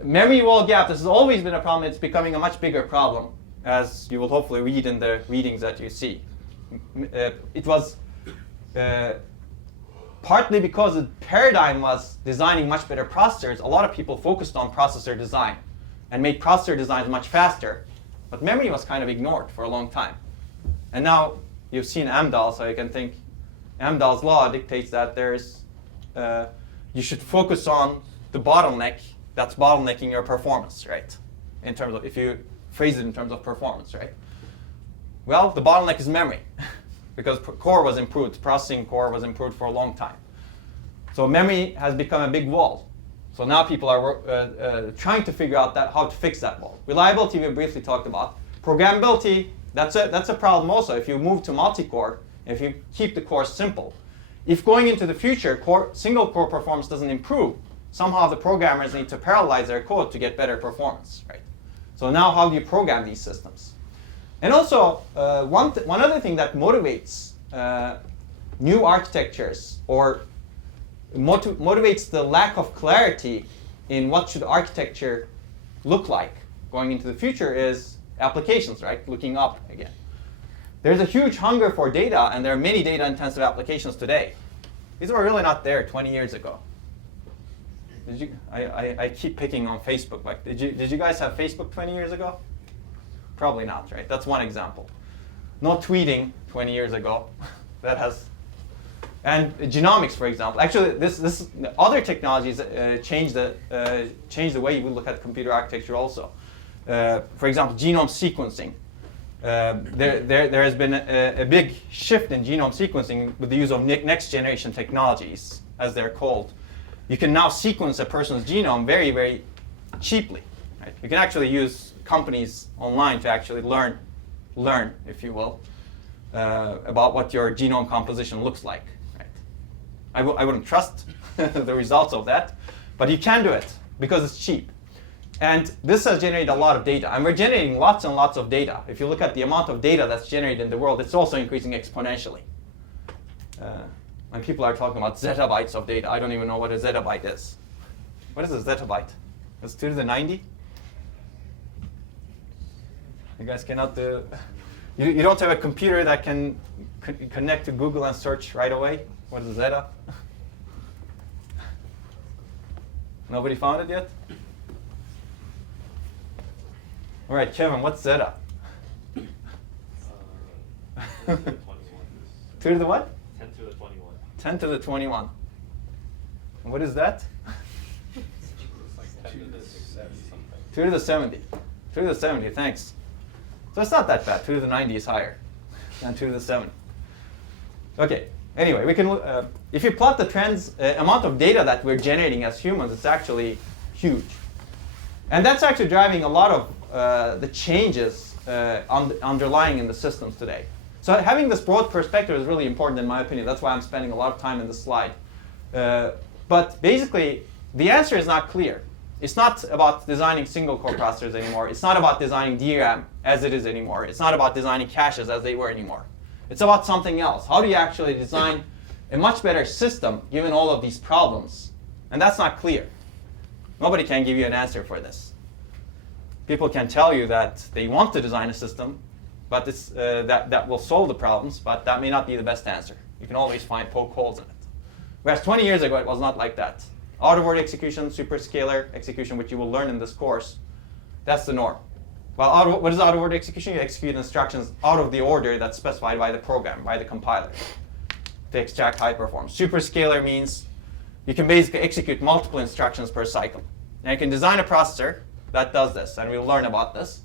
Memory wall gap, this has always been a problem. It's becoming a much bigger problem, as you will hopefully read in the readings that you see. It was partly because the paradigm was designing much better processors. A lot of people focused on processor design. and made processor designs much faster, but memory was kind of ignored for a long time. And now you've seen Amdahl, so you can think Amdahl's law dictates that you should focus on the bottleneck that's bottlenecking your performance, right? In terms of, if you phrase it in terms of performance, right? Well, the bottleneck is memory, because core was improved, processing core was improved for a long time. So memory has become a big wall. So now people are trying to figure out how to fix that wall. Reliability we briefly talked about. Programmability, that's a problem also. If you move to multi-core, if you keep the core simple, if going into the future, single core performance doesn't improve, somehow the programmers need to parallelize their code to get better performance, right? So now how do you program these systems? And also, one other thing that motivates new architectures or motivates the lack of clarity in what should architecture look like going into the future is applications, right? Looking up again. There's a huge hunger for data, and there are many data-intensive applications today. These were really not there 20 years ago. I keep picking on Facebook. Like, did you guys have Facebook 20 years ago? Probably not, right? That's one example. No tweeting 20 years ago. That has, and genomics, for example. Actually, this other technologies change the way you would look at computer architecture also. For example, genome sequencing. There has been a big shift in genome sequencing with the use of next generation technologies, as they're called. You can now sequence a person's genome very, very cheaply. Right? You can actually use companies online to actually learn, if you will, about what your genome composition looks like. Right? I wouldn't trust the results of that, but you can do it because it's cheap. And this has generated a lot of data. And we're generating lots and lots of data. If you look at the amount of data that's generated in the world, it's also increasing exponentially. And people are talking about zettabytes of data. I don't even know what a zettabyte is. What is a zettabyte? It's 2 to the 90? You guys cannot do... You don't have a computer that can connect to Google and search right away? What is a zetta? Nobody found it yet? All right, Kevin, what's zetta? 10 to the 21. 2 to the what? 10 to the 21. 10 to the 21. And what is that? It's like 10 to the 70 something. 2 to the 70. 2 to the 70, thanks. So it's not that bad. 2 to the 90 is higher than 2 to the 70. Okay, anyway, we can if you plot the trends, amount of data that we're generating as humans, it's actually huge. And that's actually driving a lot of the changes underlying in the systems today. So having this broad perspective is really important in my opinion. That's why I'm spending a lot of time in this slide. But basically, the answer is not clear. It's not about designing single core processors anymore. It's not about designing DRAM as it is anymore. It's not about designing caches as they were anymore. It's about something else. How do you actually design a much better system given all of these problems? And that's not clear. Nobody can give you an answer for this. People can tell you that they want to design a system, but it's, that will solve the problems, but that may not be the best answer. You can always poke holes in it. Whereas 20 years ago, it was not like that. Out-of-order execution, superscalar execution, which you will learn in this course, that's the norm. Well, what is out-of-order execution? You execute instructions out of the order that's specified by the program, by the compiler, to extract high performance. Superscalar means you can basically execute multiple instructions per cycle. And you can design a processor that does this, and we'll learn about this,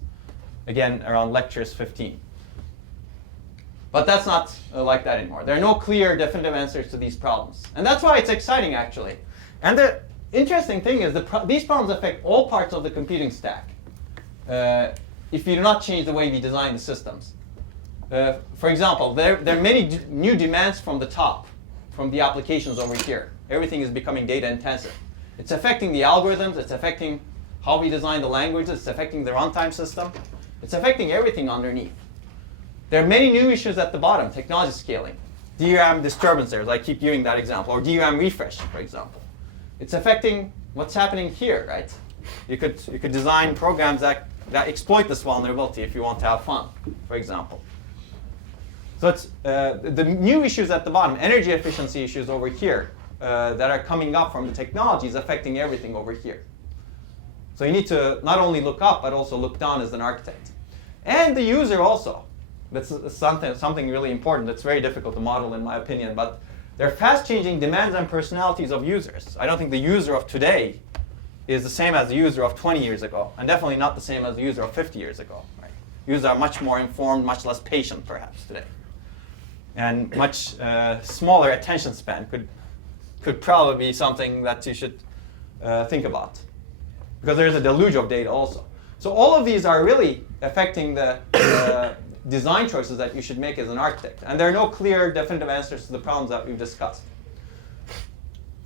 again, around lectures 15. But that's not like that anymore. There are no clear, definitive answers to these problems. And that's why it's exciting, actually. And the interesting thing is these problems affect all parts of the computing stack if you do not change the way we design the systems. For example, there are many new demands from the top, from the applications over here. Everything is becoming data intensive. It's affecting the algorithms. It's affecting how we design the languages. It's affecting the runtime system. It's affecting everything underneath. There are many new issues at the bottom, technology scaling. DRAM disturbance errors, I keep giving that example, or DRAM refresh, for example. It's affecting what's happening here, right? You could design programs that exploit this vulnerability if you want to have fun, for example. So it's the new issues at the bottom, energy efficiency issues over here that are coming up from the technologies affecting everything over here. So you need to not only look up, but also look down as an architect. And the user also. That's something really important that's very difficult to model in my opinion, but they're fast-changing demands and personalities of users. I don't think the user of today is the same as the user of 20 years ago, and definitely not the same as the user of 50 years ago. Right? Users are much more informed, much less patient perhaps today. And much smaller attention span could probably be something that you should think about. Because there's a deluge of data also. So all of these are really affecting the design choices that you should make as an architect. And there are no clear, definitive answers to the problems that we've discussed.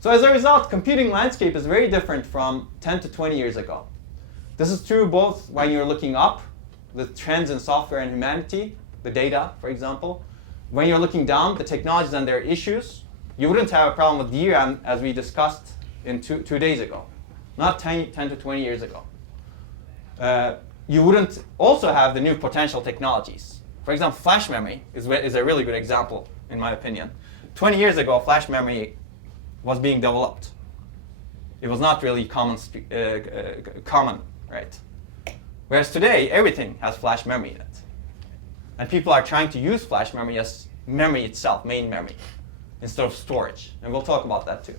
So as a result, computing landscape is very different from 10 to 20 years ago. This is true both when you're looking up, the trends in software and humanity, the data, for example. When you're looking down, the technologies and their issues. You wouldn't have a problem with DRAM as we discussed in two days ago, not 10 to 20 years ago. You wouldn't also have the new potential technologies. For example, flash memory is a really good example, in my opinion. 20 years ago, flash memory was being developed. It was not really common, right? Whereas today, everything has flash memory in it. And people are trying to use flash memory as memory itself, main memory, instead of storage. And we'll talk about that too.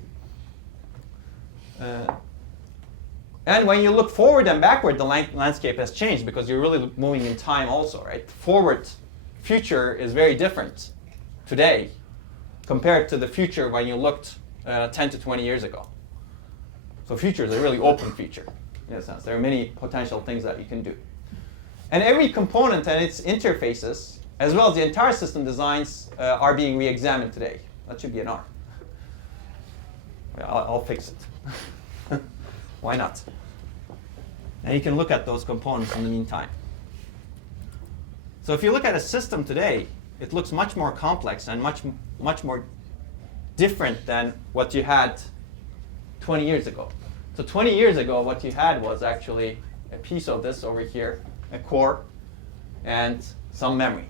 And when you look forward and backward, the landscape has changed because you're really moving in time also, right? Future is very different today compared to the future when you looked 10 to 20 years ago. So future is a really open future in a sense. There are many potential things that you can do. And every component and its interfaces, as well as the entire system designs, are being re-examined today. That should be an R. I'll fix it. Why not? And you can look at those components in the meantime. So if you look at a system today, it looks much more complex and much more different than what you had 20 years ago. So 20 years ago, what you had was actually a piece of this over here, a core, and some memory.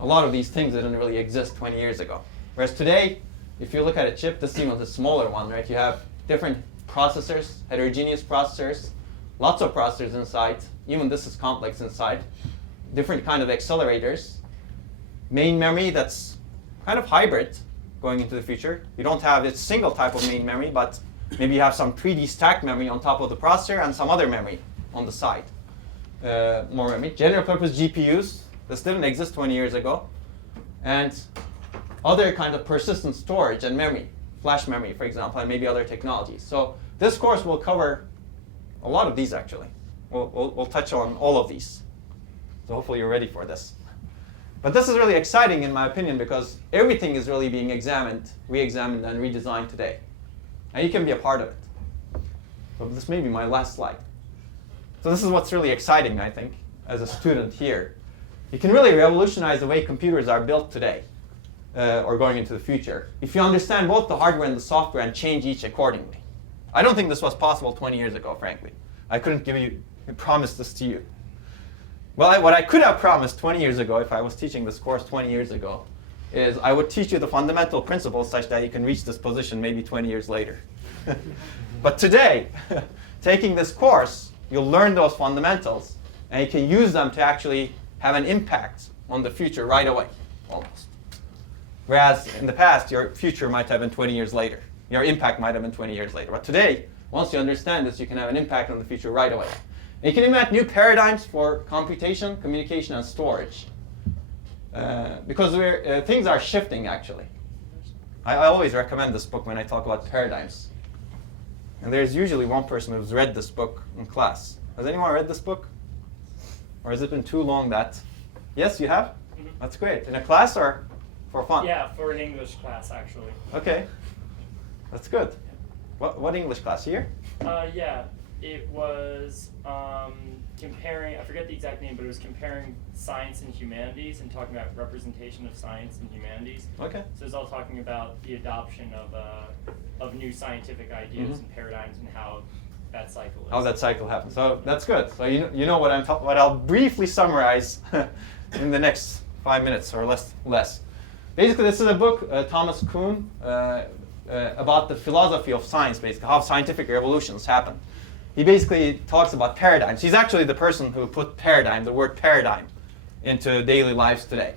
A lot of these things didn't really exist 20 years ago. Whereas today, if you look at a chip, this is even a smaller one, right? You have different processors, heterogeneous processors, lots of processors inside. Even this is complex inside. Different kind of accelerators. Main memory that's kind of hybrid going into the future. You don't have this single type of main memory, but maybe you have some 3D stacked memory on top of the processor and some other memory on the side. More memory. General purpose GPUs. This didn't exist 20 years ago. And other kind of persistent storage and memory. Flash memory, for example, and maybe other technologies. So this course will cover a lot of these, actually. We'll touch on all of these. So hopefully you're ready for this. But this is really exciting, in my opinion, because everything is really being examined, re-examined, and redesigned today. And you can be a part of it. So this may be my last slide. So this is what's really exciting, I think, as a student here. You can really revolutionize the way computers are built today. Or going into the future, if you understand both the hardware and the software and change each accordingly. I don't think this was possible 20 years ago, frankly. I couldn't promise this to you. Well, what I could have promised 20 years ago, if I was teaching this course 20 years ago, is I would teach you the fundamental principles such that you can reach this position maybe 20 years later. But today, taking this course, you'll learn those fundamentals, and you can use them to actually have an impact on the future right away, almost. Whereas in the past, your future might have been 20 years later. Your impact might have been 20 years later. But today, once you understand this, you can have an impact on the future right away. And you can invent new paradigms for computation, communication, and storage. Because things are shifting, actually. I always recommend this book when I talk about paradigms. And there's usually one person who's read this book in class. Has anyone read this book? Or has it been too long that? Yes, you have? Mm-hmm. That's great. In a class or for fun? Yeah, for an English class, actually. Okay. That's good. What English class? Here? Yeah. It was comparing, I forget the exact name, but it was comparing science and humanities and talking about representation of science and humanities. Okay. So it's all talking about the adoption of new scientific ideas and paradigms and how that cycle is. How that cycle happens. So that's good. So you know what what I'll briefly summarize in the next 5 minutes or less. Basically, this is a book, Thomas Kuhn, about the philosophy of science, basically, how scientific revolutions happen. he basically talks about paradigms. He's actually the person who put paradigm, the word paradigm, into daily lives today.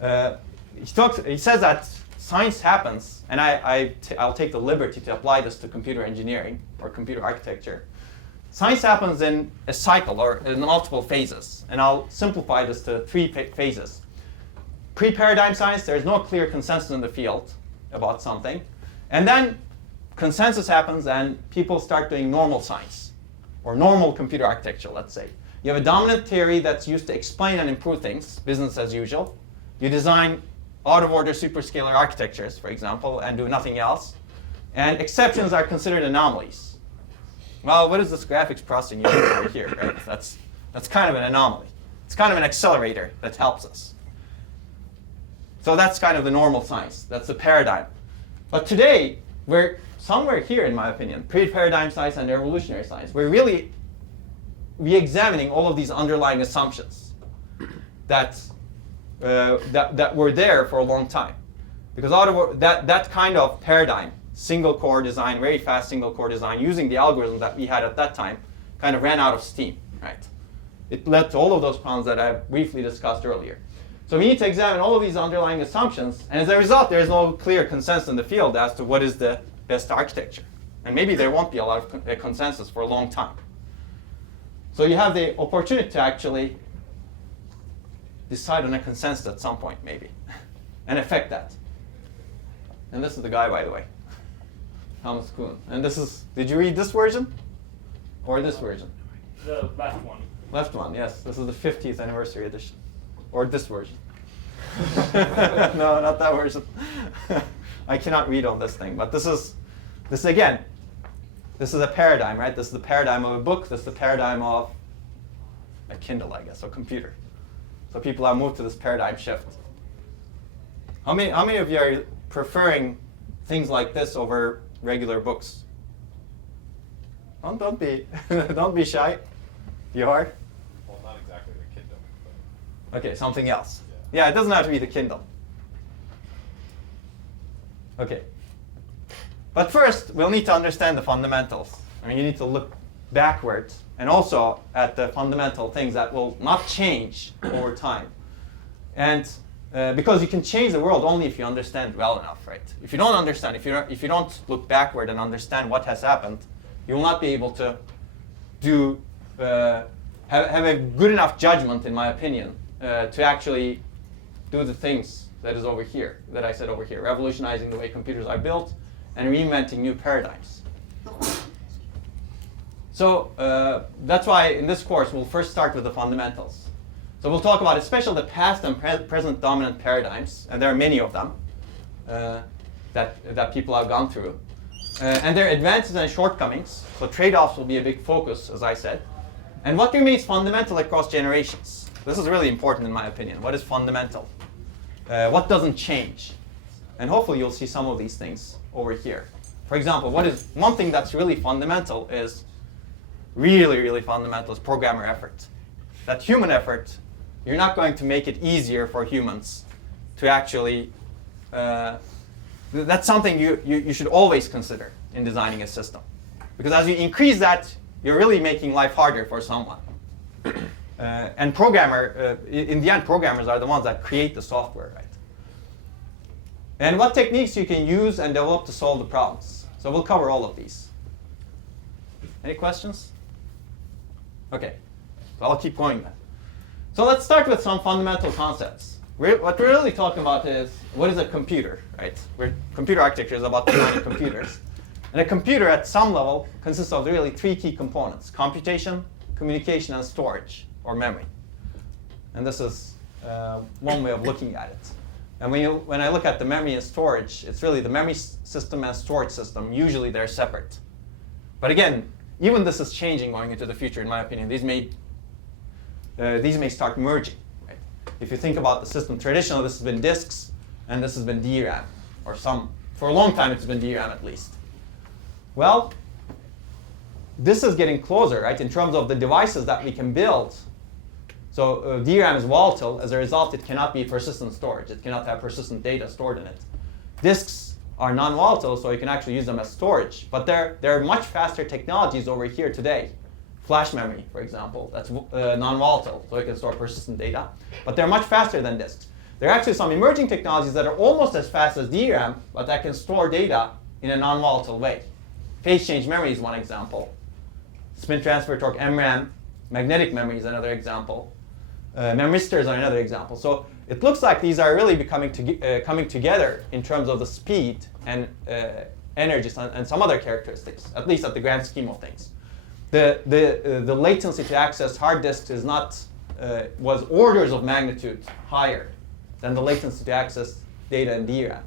He says that science happens, and I'll take the liberty to apply this to computer engineering or computer architecture. Science happens in a cycle or in multiple phases, and I'll simplify this to 3 phases. Pre-paradigm science, there's no clear consensus in the field about something, and then consensus happens and people start doing normal science, or normal computer architecture, let's say. You have a dominant theory that's used to explain and improve things, business as usual. You design out-of-order superscalar architectures, for example, and do nothing else. And exceptions are considered anomalies. Well, what is this graphics processing unit over here, right? That's kind of an anomaly. It's kind of an accelerator that helps us. So that's kind of the normal science. That's the paradigm. But today, we're somewhere here, in my opinion, pre-paradigm science and evolutionary science. We're really re-examining all of these underlying assumptions that were there for a long time. Because that kind of paradigm, single core design, very fast single core design, using the algorithms that we had at that time, kind of ran out of steam, right? It led to all of those problems that I briefly discussed earlier. So we need to examine all of these underlying assumptions, and as a result, there is no clear consensus in the field as to what is the best architecture. And maybe there won't be a lot of consensus for a long time. So you have the opportunity to actually decide on a consensus at some point, maybe, and affect that. And this is the guy, by the way, Thomas Kuhn. And this is, did you read this version? Or this version? The left one. Left one, yes. This is the 50th anniversary edition. Or this version. No, not that version. I cannot read on this thing, but this is again, this is a paradigm, right? This is the paradigm of a book. This is the paradigm of a Kindle, I guess, or computer. So people have moved to this paradigm shift. How many of you are preferring things like this over regular books? Don't be shy. You are? Well, not exactly the Kindle, but Okay, something else. Yeah, it doesn't have to be the Kindle. Okay. But first, we'll need to understand the fundamentals. I mean, you need to look backwards and also at the fundamental things that will not change over time. And because you can change the world only if you understand well enough, right? If you don't understand, if you don't look backward and understand what has happened, you will not be able to have a good enough judgment, in my opinion, to actually do the things that is over here, that I said over here, revolutionizing the way computers are built and reinventing new paradigms. So that's why in this course we'll first start with the fundamentals. So we'll talk about especially the past and present dominant paradigms, and there are many of them that people have gone through, and their advances and shortcomings. So trade-offs will be a big focus, as I said. And what remains fundamental across generations? This is really important in my opinion. What is fundamental? What doesn't change? And hopefully you'll see some of these things over here. For example, one thing that's really fundamental is, really fundamental is programmer effort. That human effort, you're not going to make it easier for humans to actually, that's something you should always consider in designing a system. Because as you increase that, you're really making life harder for someone. And in the end, programmers are the ones that create the software, right? And what techniques you can use and develop to solve the problems. So we'll cover all of these. Any questions? Okay, so I'll keep going then. So let's start with some fundamental concepts. What we're really talking about is, what is a computer, right? Computer architecture is about designing computers. And a computer at some level consists of really 3 key components: computation, communication, and storage, or memory. And this is one way of looking at it. And when I look at the memory and storage, it's really the memory system and storage system. Usually they're separate. But again, even this is changing going into the future, in my opinion. These may start merging. Right? If you think about the system, traditionally this has been disks, and this has been DRAM, or for a long time it's been DRAM at least. Well, this is getting closer, right, in terms of the devices that we can build. So DRAM is volatile. As a result, it cannot be persistent storage. It cannot have persistent data stored in it. Disks are non-volatile, so you can actually use them as storage. But there are much faster technologies over here today. Flash memory, for example, that's non-volatile, so you can store persistent data. But they're much faster than disks. There are actually some emerging technologies that are almost as fast as DRAM, but that can store data in a non-volatile way. Phase change memory is one example. Spin transfer torque, MRAM, magnetic memory is another example. Memristors are another example. So it looks like these are really coming together in terms of the speed and energy and some other characteristics, at least at the grand scheme of things. The latency to access hard disks is was orders of magnitude higher than the latency to access data in DRAM.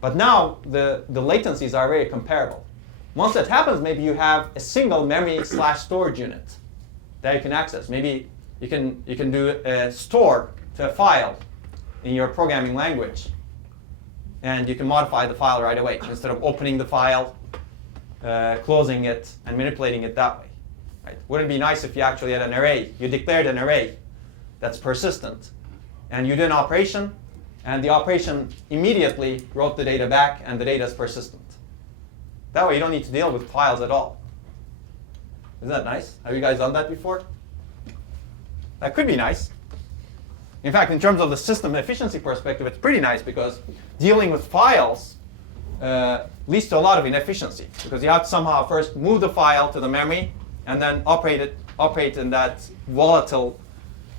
But now the latencies are very comparable. Once that happens, maybe you have a single memory/storage unit that you can access. Maybe you can do a store to a file in your programming language, and you can modify the file right away instead of opening the file, closing it, and manipulating it that way. Right? Wouldn't it be nice if you actually had an array? You declared an array that's persistent, and you did an operation, and the operation immediately wrote the data back, and the data is persistent. That way you don't need to deal with files at all. Isn't that nice? Have you guys done that before? That could be nice. In fact, in terms of the system efficiency perspective, it's pretty nice because dealing with files leads to a lot of inefficiency because you have to somehow first move the file to the memory and then operate in that volatile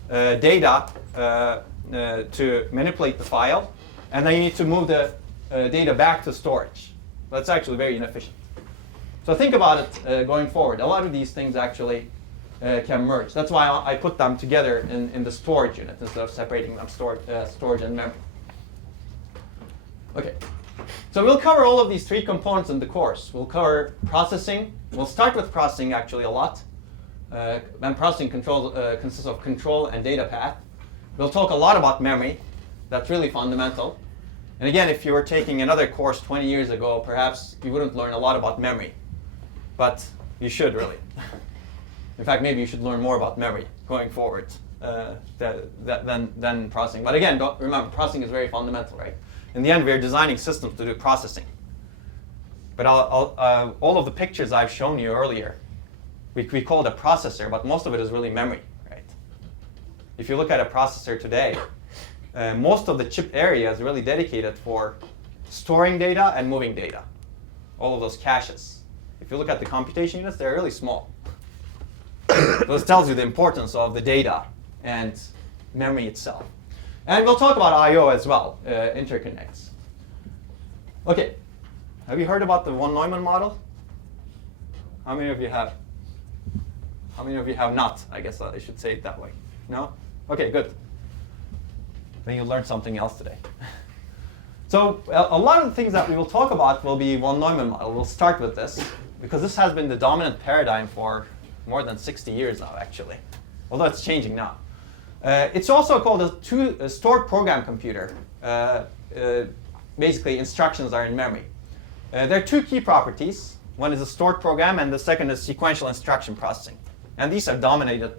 data to manipulate the file, and then you need to move the data back to storage. That's actually very inefficient. So think about it going forward. A lot of these things actually can merge. That's why I put them together in the storage unit instead of separating them storage and memory. Okay, so we'll cover all of these three components in the course. We'll cover processing. We'll start with processing actually a lot. And processing consists of control and data path. We'll talk a lot about memory. That's really fundamental. And again, if you were taking another course 20 years ago, perhaps you wouldn't learn a lot about memory. But you should really. In fact, maybe you should learn more about memory going forward than processing. But again, remember, processing is very fundamental, right? In the end, we're designing systems to do processing. But all of the pictures I've shown you earlier, we call it a processor, but most of it is really memory, right? If you look at a processor today, most of the chip area is really dedicated for storing data and moving data. All of those caches. If you look at the computation units, they're really small. So this tells you the importance of the data and memory itself. And we'll talk about I/O as well, interconnects. Okay, have you heard about the von Neumann model? How many of you have? How many of you have not? I guess I should say it that way. No? Okay, good. Then you'll learn something else today. So a lot of the things that we will talk about will be von Neumann model. We'll start with this because this has been the dominant paradigm for more than 60 years now, actually, although it's changing now. It's also called a stored program computer. Basically, instructions are in memory. There are two key properties. One is a stored program, and the second is sequential instruction processing. And these have dominated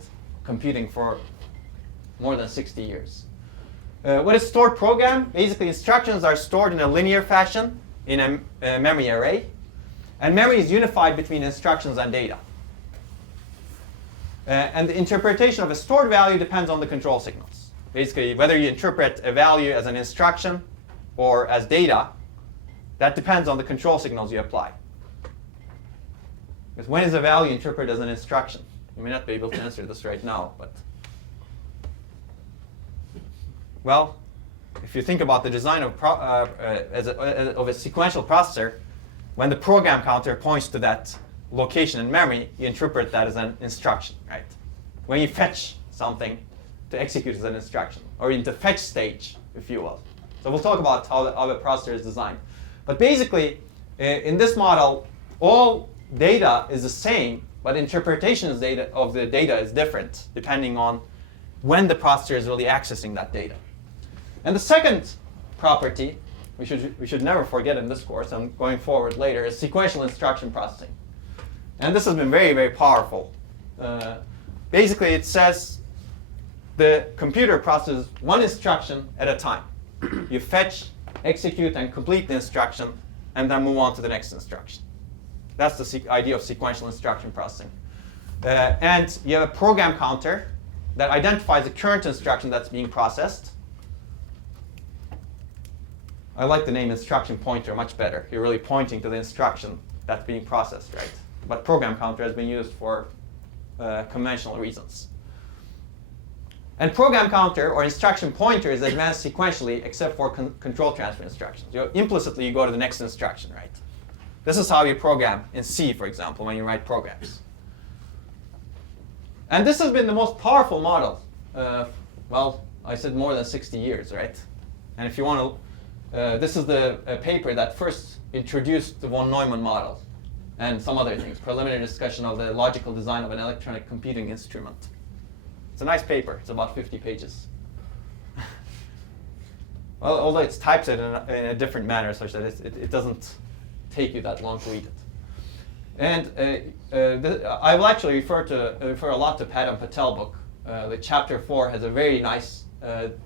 computing for more than 60 years. What is stored program? Basically, instructions are stored in a linear fashion in a memory array. And memory is unified between instructions and data. And the interpretation of a stored value depends on the control signals. Basically, whether you interpret a value as an instruction or as data, that depends on the control signals you apply. Because when is a value interpreted as an instruction? You may not be able to answer this right now, but well, if you think about the design of a sequential processor, when the program counter points to that location in memory, you interpret that as an instruction, right? When you fetch something to execute as an instruction, or in the fetch stage, if you will. So we'll talk about how a processor is designed. But basically, in this model, all data is the same, but interpretation of the data is different depending on when the processor is really accessing that data. And the second property, we should never forget in this course and going forward later, is sequential instruction processing. And this has been very, very powerful. Basically, it says the computer processes one instruction at a time. You fetch execute and complete the instruction, and then move on to the next instruction. That's the idea of sequential instruction processing. And you have a program counter that identifies the current instruction that's being processed. I like the name instruction pointer much better. You're really pointing to the instruction that's being processed, right? But program counter has been used for conventional reasons. And program counter or instruction pointer is advanced sequentially except for control transfer instructions. Implicitly, you go to the next instruction, right? This is how you program in C, for example, when you write programs. And this has been the most powerful model. Well, I said more than 60 years, right? And if you want to, this is the paper that first introduced the von Neumann model and some other things, preliminary discussion of the logical design of an electronic computing instrument. It's a nice paper. It's about 50 pages. Well, although it's typeset in a different manner such that it doesn't take you that long to read it. And I will actually refer a lot to Padam Patel book. The chapter 4 has a very nice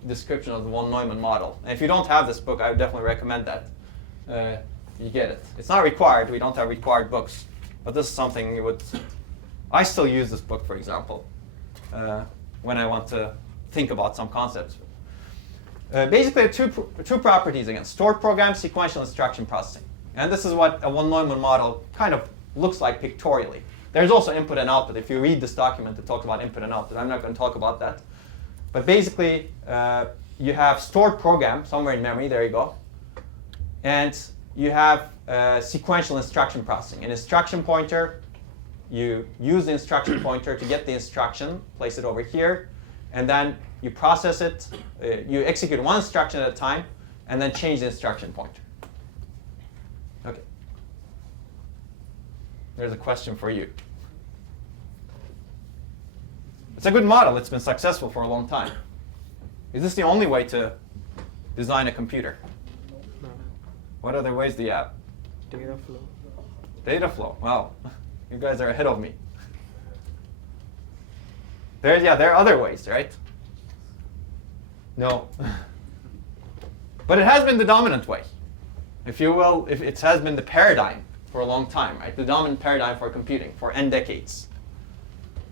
description of the von Neumann model. And if you don't have this book, I would definitely recommend that. You get it. It's not required. We don't have required books. But this is something you would... I still use this book, for example, when I want to think about some concepts. Basically, two properties again: stored program, sequential instruction processing. And this is what a von Neumann model kind of looks like pictorially. There's also input and output. If you read this document, it talks about input and output. I'm not going to talk about that. But basically, you have stored program somewhere in memory. There you go. And you have sequential instruction processing. An instruction pointer, you use the instruction pointer to get the instruction, place it over here, and then you process it. You execute one instruction at a time, and then change the instruction pointer. Okay. There's a question for you. It's a good model. It's been successful for a long time. Is this the only way to design a computer? No. What other ways do you have? Data flow. Data flow. Wow. You guys are ahead of me. There are other ways, right? No. But it has been the dominant way. If you will, if it has been the paradigm for a long time, right? The dominant paradigm for computing for n decades.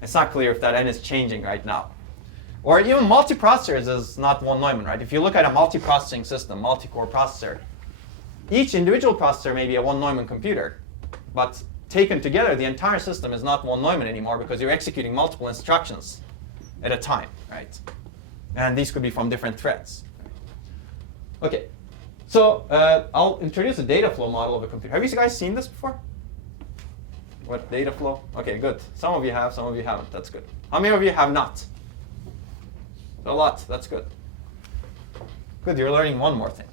It's not clear if that n is changing right now. Or even multiprocessors is not von Neumann, right? If you look at a multiprocessing system, multi-core processor, each individual processor may be a von Neumann computer, but taken together, the entire system is not von Neumann anymore because you're executing multiple instructions at a time, right? And these could be from different threads. Okay, so I'll introduce a data flow model of a computer. Have you guys seen this before? What, data flow? Okay, good. Some of you have, some of you haven't. That's good. How many of you have not? A lot. That's good. Good, you're learning one more thing.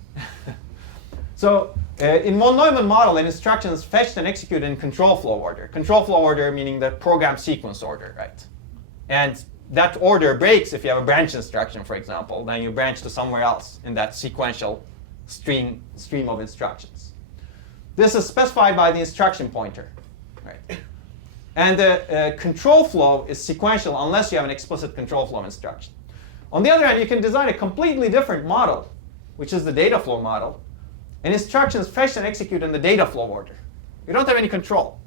So in von Neumann model, an instruction is fetched and executed in control flow order. Control flow order meaning the program sequence order, right? And that order breaks if you have a branch instruction, for example. Then you branch to somewhere else in that sequential stream of instructions. This is specified by the instruction pointer, right? And the control flow is sequential unless you have an explicit control flow instruction. On the other hand, you can design a completely different model, which is the data flow model. And instructions fetch and execute in the data flow order. You don't have any control.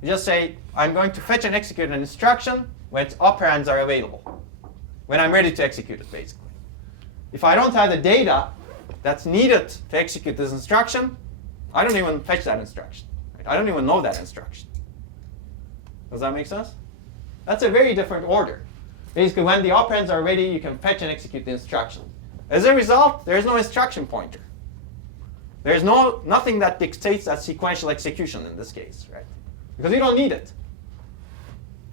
You just say, I'm going to fetch and execute an instruction when its operands are available, when I'm ready to execute it, basically. If I don't have the data that's needed to execute this instruction, I don't even fetch that instruction. Right? I don't even know that instruction. Does that make sense? That's a very different order. Basically, when the operands are ready, you can fetch and execute the instruction. As a result, there is no instruction pointer. There's nothing that dictates that sequential execution in this case, right? Because you don't need it.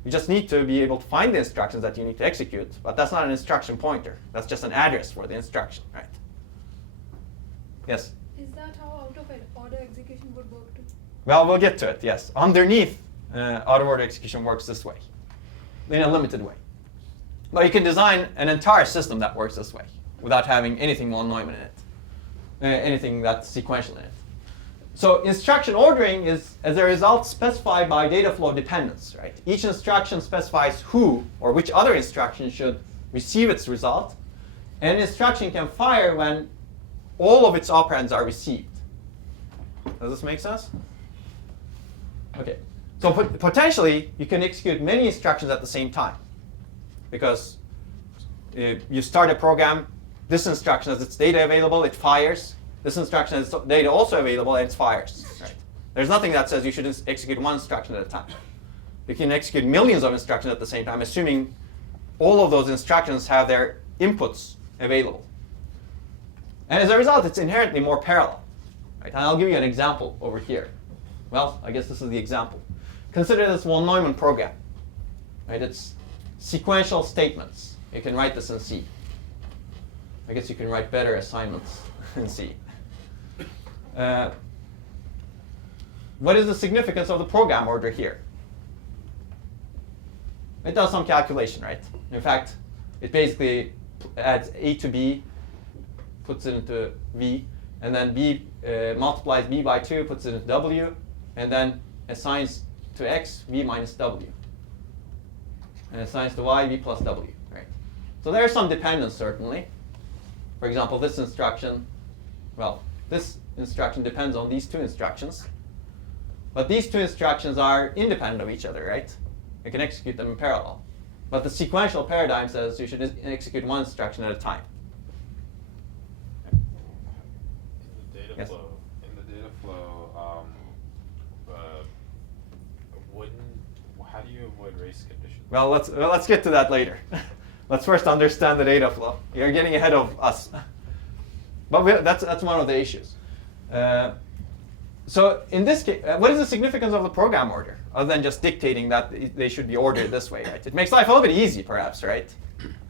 You just need to be able to find the instructions that you need to execute, but that's not an instruction pointer. That's just an address for the instruction, right? Yes? Is that how out of order execution would work too? Well, we'll get to it, yes. Underneath, out of order execution works this way, in a limited way. But you can design an entire system that works this way without having anything von Neumann in it. Anything that's sequential in it. So instruction ordering is, as a result, specified by data flow dependence, right? Each instruction specifies who or which other instruction should receive its result. And an instruction can fire when all of its operands are received. Does this make sense? Okay. So potentially, you can execute many instructions at the same time. Because you start a program, this instruction has its data available, it fires. This instruction has its data also available, and it fires. Right? There's nothing that says you should execute one instruction at a time. You can execute millions of instructions at the same time, assuming all of those instructions have their inputs available. And as a result, it's inherently more parallel. Right? And I'll give you an example over here. Well, I guess this is the example. Consider this von Neumann program. Right? It's sequential statements. You can write this in C. I guess you can write better assignments in C. What is the significance of the program order here? It does some calculation, right? In fact, it basically adds A to B, puts it into V, and then B multiplies B by 2, puts it into W, and then assigns to X V minus W. And assigns to Y V plus W, right? So there's some dependence, certainly. For example, this instruction, well, this instruction depends on these two instructions. But these two instructions are independent of each other, right? You can execute them in parallel. But the sequential paradigm says you should execute one instruction at a time. In the data Yes. flow, how do you avoid race conditions? Well, let's get to that later. Let's first understand the data flow. You're getting ahead of us. But that's one of the issues. So in this case, what is the significance of the program order, other than just dictating that they should be ordered this way, right? It makes life a little bit easy, perhaps, right?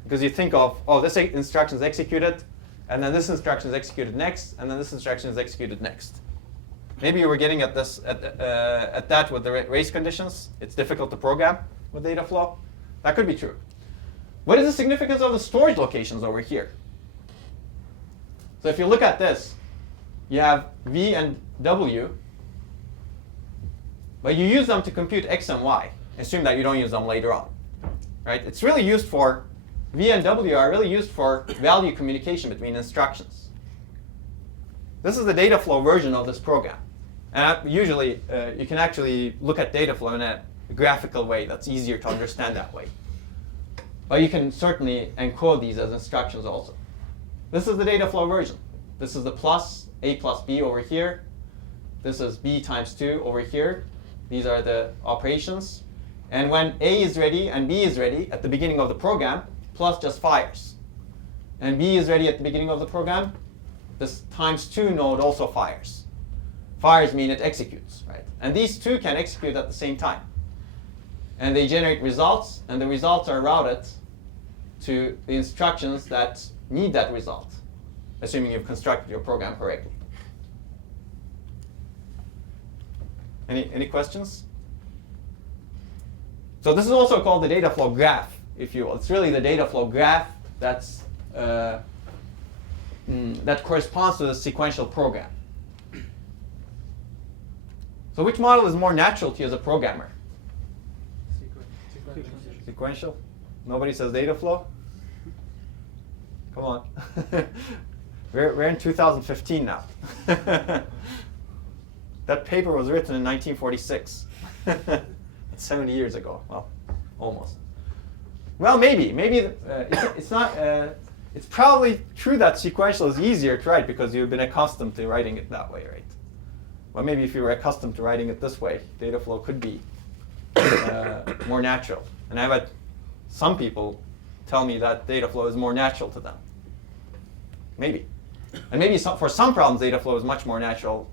Because you think of, oh, this instruction is executed, and then this instruction is executed next, and then this instruction is executed next. Maybe you were getting at this at that with the race conditions. It's difficult to program with data flow. That could be true. What is the significance of the storage locations over here? So if you look at this, you have V and W, but you use them to compute X and Y. Assume that you don't use them later on, right? It's really used for, V and W are really used for value communication between instructions. This is the data flow version of this program. And usually, you can actually look at data flow in a graphical way that's easier to understand that way. But you can certainly encode these as instructions also. This is the data flow version. This is the plus, A plus B over here. This is B times 2 over here. These are the operations. And when A is ready and B is ready at the beginning of the program, plus just fires. And B is ready at the beginning of the program, this times 2 node also fires. Fires mean it executes, right? And these two can execute at the same time. And they generate results, and the results are routed to the instructions that need that result, assuming you've constructed your program correctly. Any questions? So this is also called the data flow graph, if you will. It's really the data flow graph that's that corresponds to the sequential program. So which model is more natural to you as a programmer? Sequential? Nobody says data flow? Come on. We're in 2015 now. That paper was written in 1946. That's 70 years ago. Well, almost. Well, maybe. It's not. It's probably true that sequential is easier to write because you've been accustomed to writing it that way, right? Well, maybe if you were accustomed to writing it this way, data flow could be more natural. And I've had some people tell me that data flow is more natural to them. Maybe. And maybe for some problems, data flow is much more natural.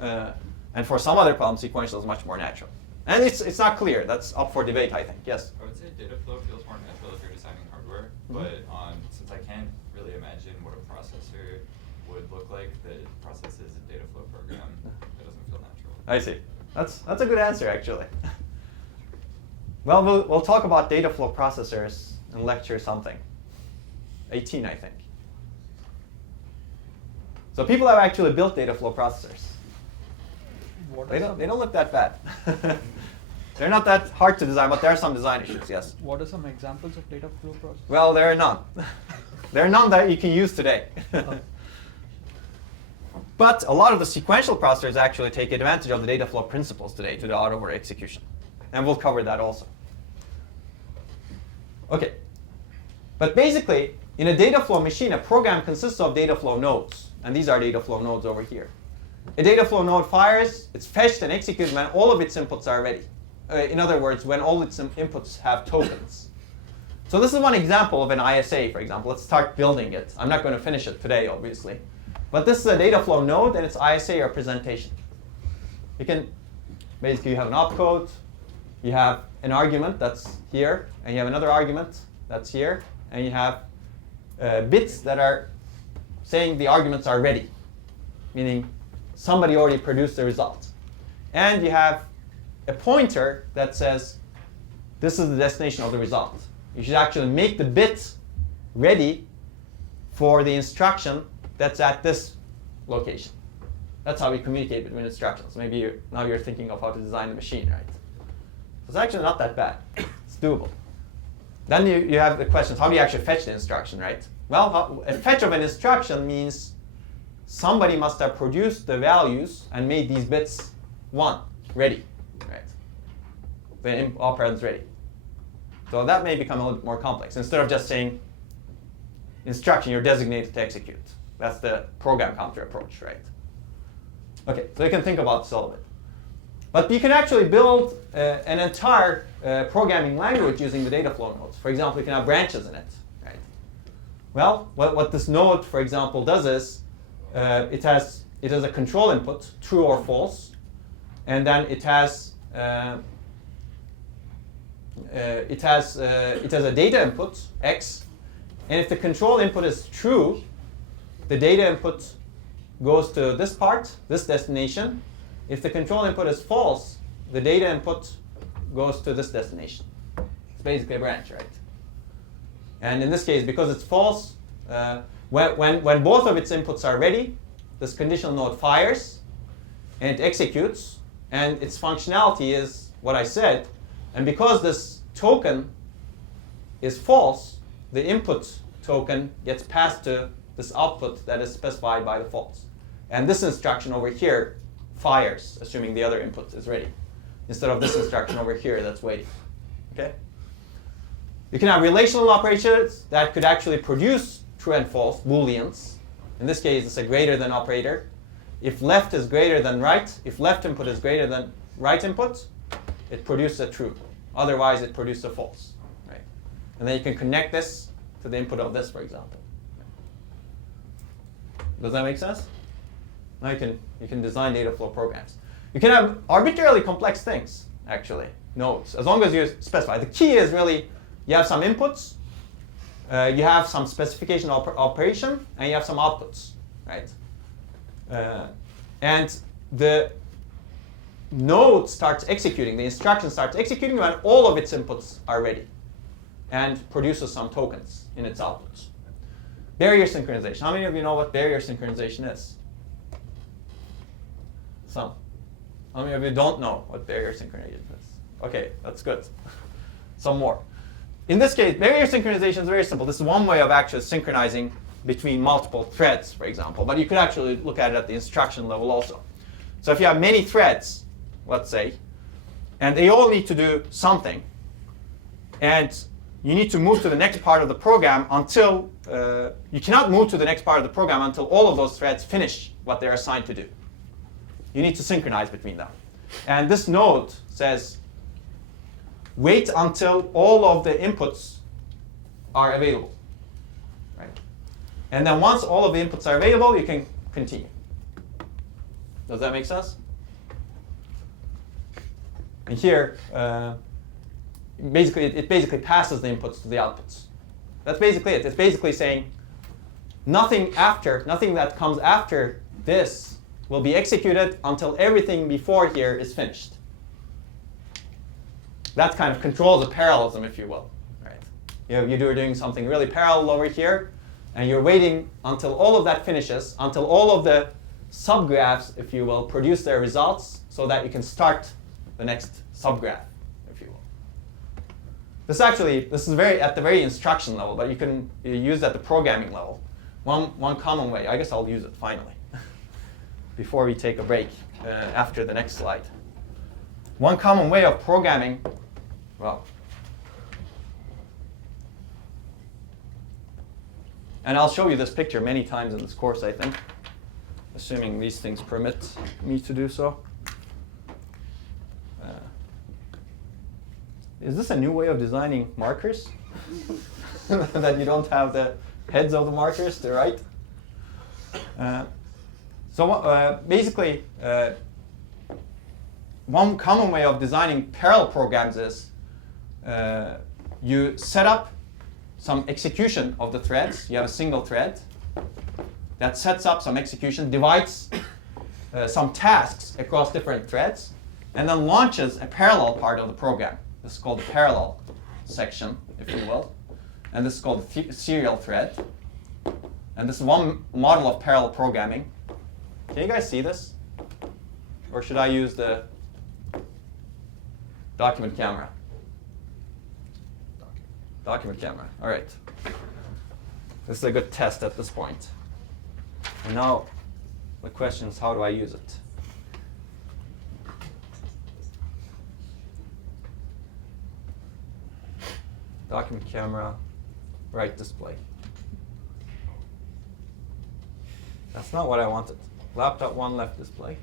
And for some other problems, sequential is much more natural. And it's not clear. That's up for debate, I think. Yes? I would say data flow feels more natural if you're designing hardware. But since I can't really imagine what a processor would look like that processes a data flow program, it doesn't feel natural. I see. That's a good answer, actually. Well, we'll talk about data flow processors in lecture something. 18, I think. So people have actually built data flow processors. They don't look that bad. They're not that hard to design, but there are some design issues, yes. What are some examples of data flow processors? Well, there are none. There are none that you can use today. But a lot of the sequential processors actually take advantage of the data flow principles today to do out-of-order execution. And we'll cover that also. Okay. But basically, in a data flow machine, a program consists of data flow nodes. And these are data flow nodes over here. A data flow node fires, it's fetched and executed when all of its inputs are ready. In other words, when all its inputs have tokens. So this is one example of an ISA, for example. Let's start building it. I'm not going to finish it today, obviously. But this is a data flow node, and it's ISA representation. You can, basically, you have an opcode, you have an argument that's here, and you have another argument that's here, and you have bits that are saying the arguments are ready, meaning somebody already produced the result. And you have a pointer that says this is the destination of the result. You should actually make the bit ready for the instruction that's at this location. That's how we communicate between instructions. Maybe now you're thinking of how to design a machine, right? It's actually not that bad. It's doable. Then you have the questions, how do you actually fetch the instruction, right? Well, a fetch of an instruction means somebody must have produced the values and made these bits ready, right? The operand's ready. So that may become a little bit more complex. Instead of just saying instruction, you're designated to execute. That's the program counter approach, right? Okay, so you can think about this a little bit. But you can actually build an entire programming language using the data flow nodes. For example, you can have branches in it, right? Well, what this node, for example, does is it has a control input, true or false, and then it has a data input, x, and if the control input is true, the data input goes to this part, this destination. If the control input is false, the data input goes to this destination. It's basically a branch, right? And in this case, because it's false, when both of its inputs are ready, this conditional node fires, and it executes, and its functionality is what I said. And because this token is false, the input token gets passed to this output that is specified by the false. And this instruction over here fires, assuming the other input is ready, instead of this instruction over here that's waiting. Okay? You can have relational operations that could actually produce true and false, booleans. In this case, it's a greater than operator. If left is greater than right, if left input is greater than right input, it produces a true. Otherwise, it produces a false. Right? And then you can connect this to the input of this, for example. Does that make sense? Now you can design data flow programs. You can have arbitrarily complex things, actually, nodes, as long as you specify. The key is really you have some inputs, you have some specification operation, and you have some outputs, right? And the node starts executing, the instruction starts executing when all of its inputs are ready and produces some tokens in its outputs. Barrier synchronization. How many of you know what barrier synchronization is? Some. How many of you don't know what barrier synchronization is? Okay, that's good. Some more. In this case, barrier synchronization is very simple. This is one way of actually synchronizing between multiple threads, for example. But you could actually look at it at the instruction level also. So if you have many threads, let's say, and they all need to do something, and you need to move to the next part of the program until, you cannot move to the next part of the program until all of those threads finish what they're assigned to do. You need to synchronize between them. And this node says, wait until all of the inputs are available. Right? And then once all of the inputs are available, you can continue. Does that make sense? And here, it basically passes the inputs to the outputs. That's basically it. It's basically saying nothing that comes after this will be executed until everything before here is finished. That kind of controls the parallelism, if you will. Right? You're doing something really parallel over here, and you're waiting until all of that finishes, until all of the subgraphs, if you will, produce their results so that you can start the next subgraph, if you will. This is at the very instruction level, but you can use it at the programming level. One common way, I guess I'll use it finally. before we take a break after the next slide. One common way of programming, well, and I'll show you this picture many times in this course, I think, assuming these things permit me to do so. Is this a new way of designing markers? That you don't have the heads of the markers to write? Basically, one common way of designing parallel programs is you set up some execution of the threads. You have a single thread that sets up some execution, divides some tasks across different threads, and then launches a parallel part of the program. This is called the parallel section, if you will. And this is called the serial thread. And this is one model of parallel programming. Can you guys see this? Or should I use the document camera? Document camera. All right. This is a good test at this point. And now the question is, how do I use it? Document camera, right display. That's not what I wanted. Laptop 1 left display.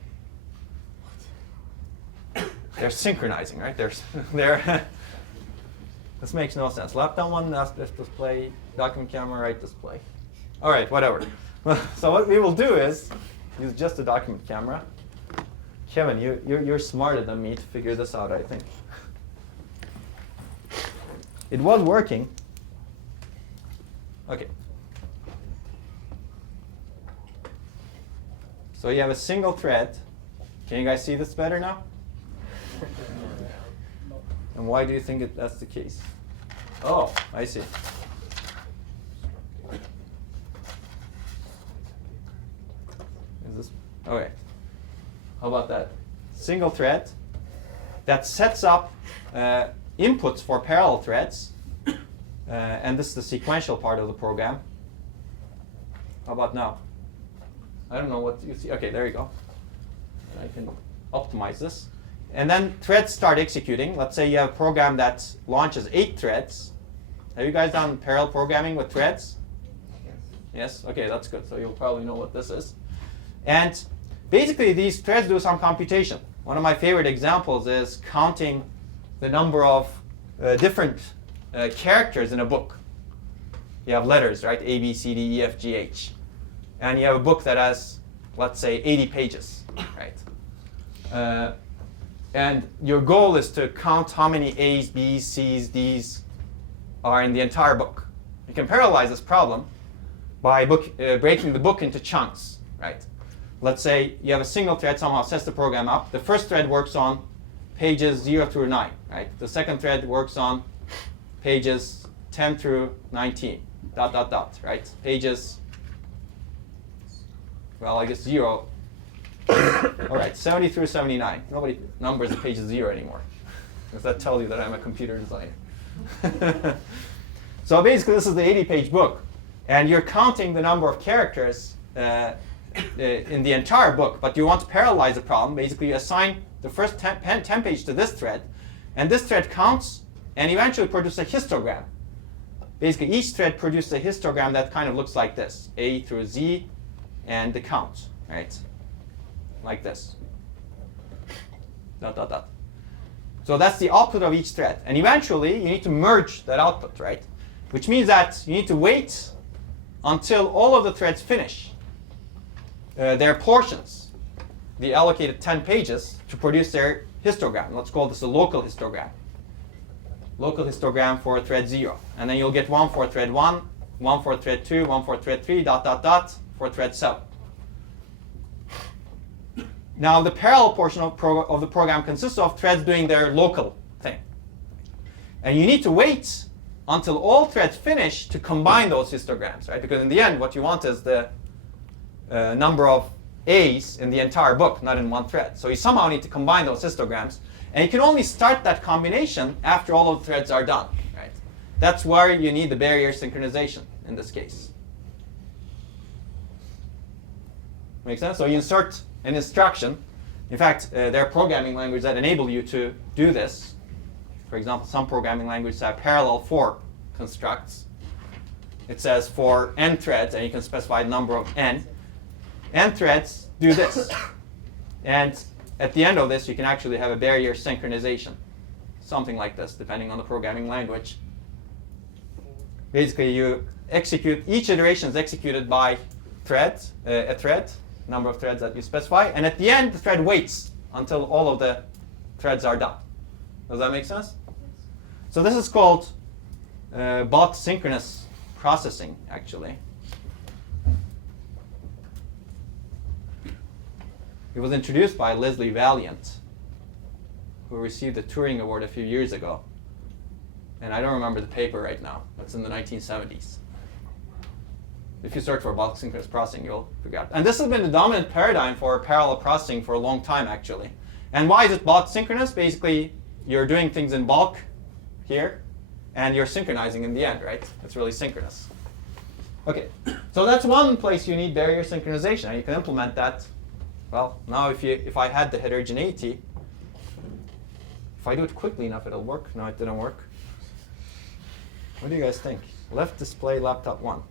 They're synchronizing, right? They're this makes no sense. Laptop 1 left display, document camera, right display. All right, whatever. So what we will do is use just the document camera. Kevin, you're smarter than me to figure this out, I think. It was working. Okay. So you have a single thread. Can you guys see this better now? And why do you think that's the case? Oh, I see. Is this okay? How about that? Single thread that sets up inputs for parallel threads, and this is the sequential part of the program. How about now? I don't know what you see. Okay, there you go. I can optimize this. And then threads start executing. Let's say you have a program that launches 8 threads. Have you guys done parallel programming with threads? Yes? Okay, that's good. So you'll probably know what this is. And basically, these threads do some computation. One of my favorite examples is counting the number of different characters in a book. You have letters, right? A, B, C, D, E, F, G, H. And you have a book that has, let's say, 80 pages, right? And your goal is to count how many A's, B's, C's, D's are in the entire book. You can parallelize this problem by breaking the book into chunks, right? Let's say you have a single thread somehow sets the program up. The first thread works on pages 0 through 9, right? The second thread works on pages 10 through 19, ... right? Pages, well, I guess 0. All right, 70 through 79. Nobody numbers the pages 0 anymore. Because that tells you that I'm a computer designer. So basically, this is the 80-page book. And you're counting the number of characters in the entire book. But you want to parallelize the problem. Basically, you assign the first 10 page to this thread. And this thread counts and eventually produces a histogram. Basically, each thread produces a histogram that kind of looks like this. A through Z and the count, right? Like this. ... So that's the output of each thread. And eventually, you need to merge that output, right? Which means that you need to wait until all of the threads finish their portions, the allocated 10 pages, to produce their histogram. Let's call this a local histogram. Local histogram for thread 0. And then you'll get one for thread 1, one for thread 2, one for thread 3, ... for thread 7. Now, the parallel portion of the program consists of threads doing their local thing. And you need to wait until all threads finish to combine those histograms, right? Because in the end, what you want is the number of A's in the entire book, not in one thread. So you somehow need to combine those histograms. And you can only start that combination after all of the threads are done, right? That's where you need the barrier synchronization in this case. Make sense? So you insert an instruction. In fact, there are programming languages that enable you to do this. For example, some programming languages have parallel for constructs. It says for n threads, and you can specify the number of n. N threads do this. And at the end of this, you can actually have a barrier synchronization. Something like this, depending on the programming language. Basically, you execute, each iteration is executed by threads, a thread, number of threads that you specify. And at the end, the thread waits until all of the threads are done. Does that make sense? So this is called bot synchronous processing, actually. It was introduced by Leslie Valiant, who received the Turing Award a few years ago. And I don't remember the paper right now. It's in the 1970s. If you search for bot synchronous processing, you'll figure out. And this has been the dominant paradigm for parallel processing for a long time, actually. And why is it bot synchronous? Basically, you're doing things in bulk here, and you're synchronizing in the end, right? It's really synchronous. Okay, so that's one place you need barrier synchronization, and you can implement that. Well, now if I had the heterogeneity, if I do it quickly enough, it'll work. No, it didn't work. What do you guys think? Left display laptop 1.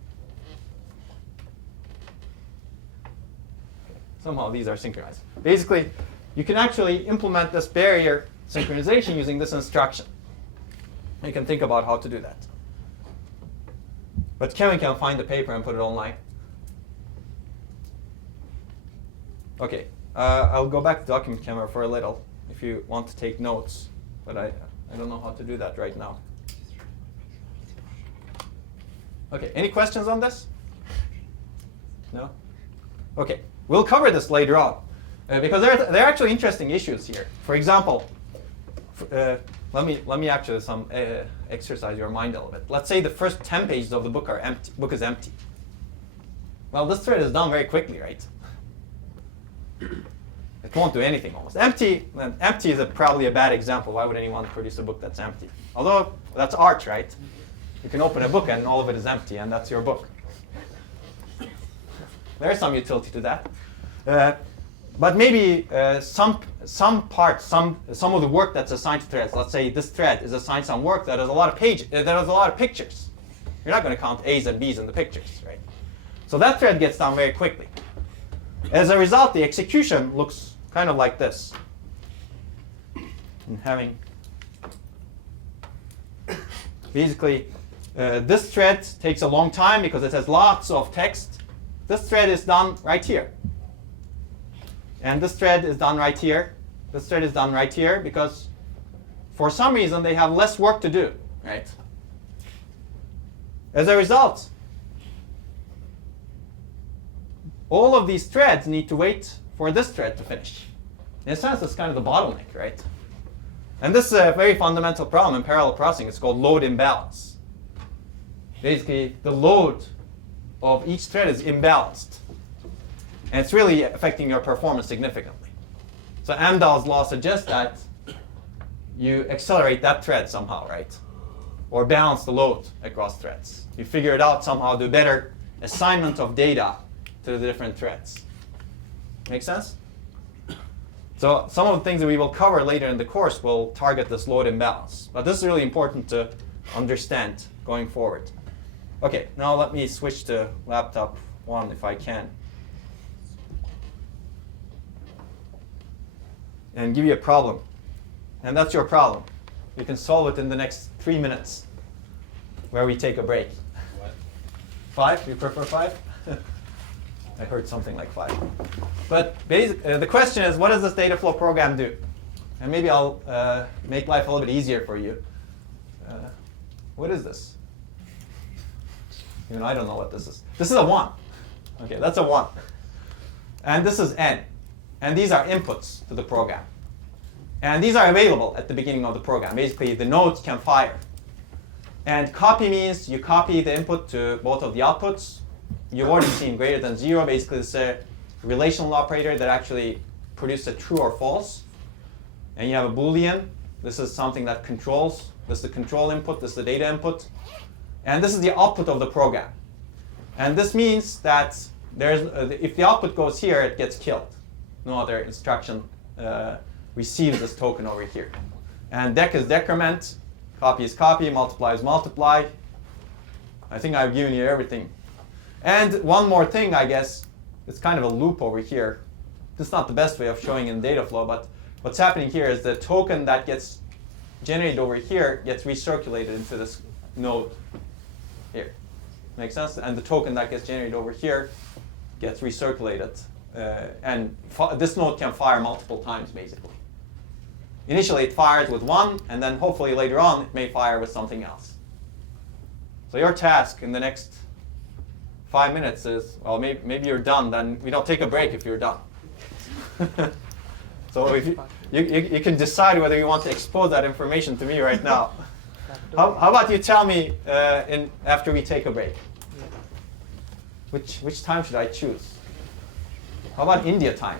Somehow these are synchronized. Basically, you can actually implement this barrier synchronization using this instruction. You can think about how to do that. But Kevin can find the paper and put it online. Okay, I'll go back to document camera for a little if you want to take notes, but I don't know how to do that right now. Okay, any questions on this? No? Okay, we'll cover this later on because there are actually interesting issues here. For example, let me actually exercise your mind a little bit. Let's say the first 10 pages of the book are empty. Book is empty. Well, this thread is done very quickly, right? It won't do anything almost. Empty is probably a bad example. Why would anyone produce a book that's empty? Although that's art, right? You can open a book and all of it is empty, and that's your book. There's some utility to that. But maybe some parts, some of the work that's assigned to threads. Let's say this thread is assigned some work that has a lot of that has a lot of pictures. You're not going to count A's and B's in the pictures, right? So that thread gets done very quickly. As a result, the execution looks kind of like this. And basically, this thread takes a long time because it has lots of text. This thread is done right here. And this thread is done right here. This thread is done right here because for some reason they have less work to do, right? As a result, all of these threads need to wait for this thread to finish. In a sense, it's kind of the bottleneck, right? And this is a very fundamental problem in parallel processing. It's called load imbalance. Basically, the load of each thread is imbalanced. And it's really affecting your performance significantly. So Amdahl's law suggests that you accelerate that thread somehow, right? Or balance the load across threads. You figure it out somehow, do better assignment of data to the different threads. Make sense? So some of the things that we will cover later in the course will target this load imbalance. But this is really important to understand going forward. Okay, now let me switch to laptop 1 if I can. And give you a problem. And that's your problem. You can solve it in the next 3 minutes where we take a break. What? 5? You prefer 5? I heard something like 5. But the question is, what does this data flow program do? And maybe I'll make life a little bit easier for you. What is this? Even I don't know what this is. This is a 1. Okay, that's a 1. And this is n. And these are inputs to the program. And these are available at the beginning of the program. Basically, the nodes can fire. And copy means you copy the input to both of the outputs. You've already seen greater than 0. Basically, it's a relational operator that actually produces a true or false. And you have a Boolean. This is something that controls. This is the control input. This is the data input. And this is the output of the program. And this means that if the output goes here, it gets killed. no other instruction receives this token over here. And dec is decrement, copy is copy, multiply is multiply. I think I've given you everything. And one more thing, I guess, it's kind of a loop over here. This is not the best way of showing in data flow, but what's happening here is the token that gets generated over here gets recirculated into this node here. Make sense? And the token that gets generated over here gets recirculated. And this node can fire multiple times, basically. Initially, it fires with one, and then hopefully later on, it may fire with something else. So your task in the next 5 minutes is, well, maybe you're done, then we don't take a break if you're done. So if you can decide whether you want to expose that information to me right now. How about you tell me after we take a break? Which time should I choose? How about India time?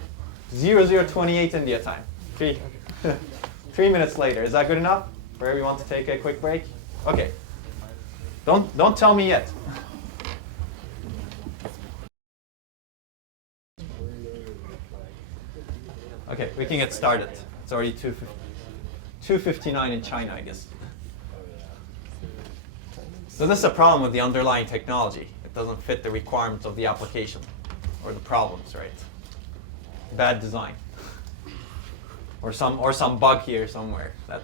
0028 India time. 3 minutes later. Is that good enough? For everyone to take a quick break? Okay. Don't tell me yet. Okay, we can get started. It's already 2:59 in China, I guess. So this is a problem with the underlying technology. It doesn't fit the requirements of the application or the problems, right? Bad design. Or some bug here somewhere that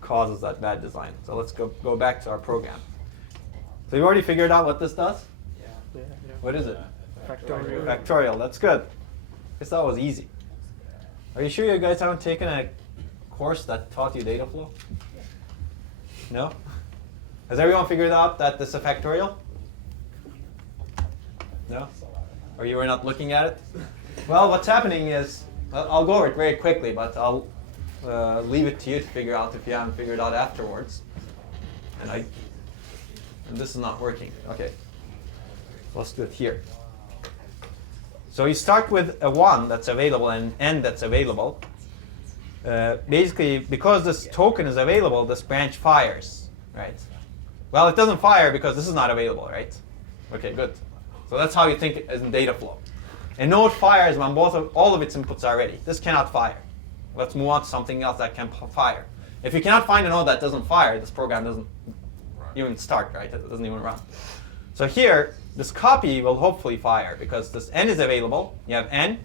causes that bad design. So let's go back to our program. So you already figured out what this does? Yeah. What is it? Factorial. Factorial. That's good. Guess that was easy. Are you sure you guys haven't taken a course that taught you data flow? No? Has everyone figured out that this is a factorial? No? Or you were not looking at it? Well, what's happening is, I'll go over it very quickly, but I'll leave it to you to figure out if you haven't figured out afterwards. And this is not working. Okay. Let's do it here. So you start with a 1 that's available and an n that's available. Basically, because this token is available, this branch fires, right? Well, it doesn't fire because this is not available, right? Okay, good. So that's how you think as in data flow. A node fires when all of its inputs are ready. This cannot fire. Let's move on to something else that can fire. If you cannot find a node that doesn't fire, this program doesn't even start, right? It doesn't even run. So here, this copy will hopefully fire because this n is available. You have n,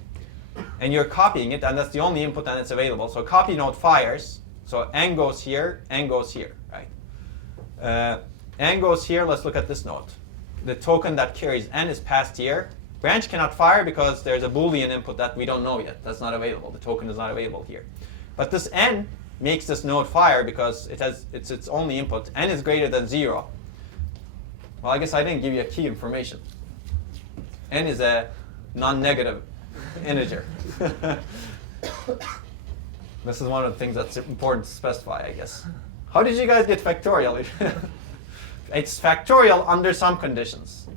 and you're copying it, and that's the only input and it's available. So copy node fires. So n goes here, right? N goes here. Let's look at this node. The token that carries n is passed here. Branch cannot fire because there's a Boolean input that we don't know yet. That's not available. The token is not available here. But this n makes this node fire because it's its only input. N is greater than 0. Well, I guess I didn't give you a key information. N is a non-negative integer. This is one of the things that's important to specify, I guess. How did you guys get factorial? It's factorial under some conditions.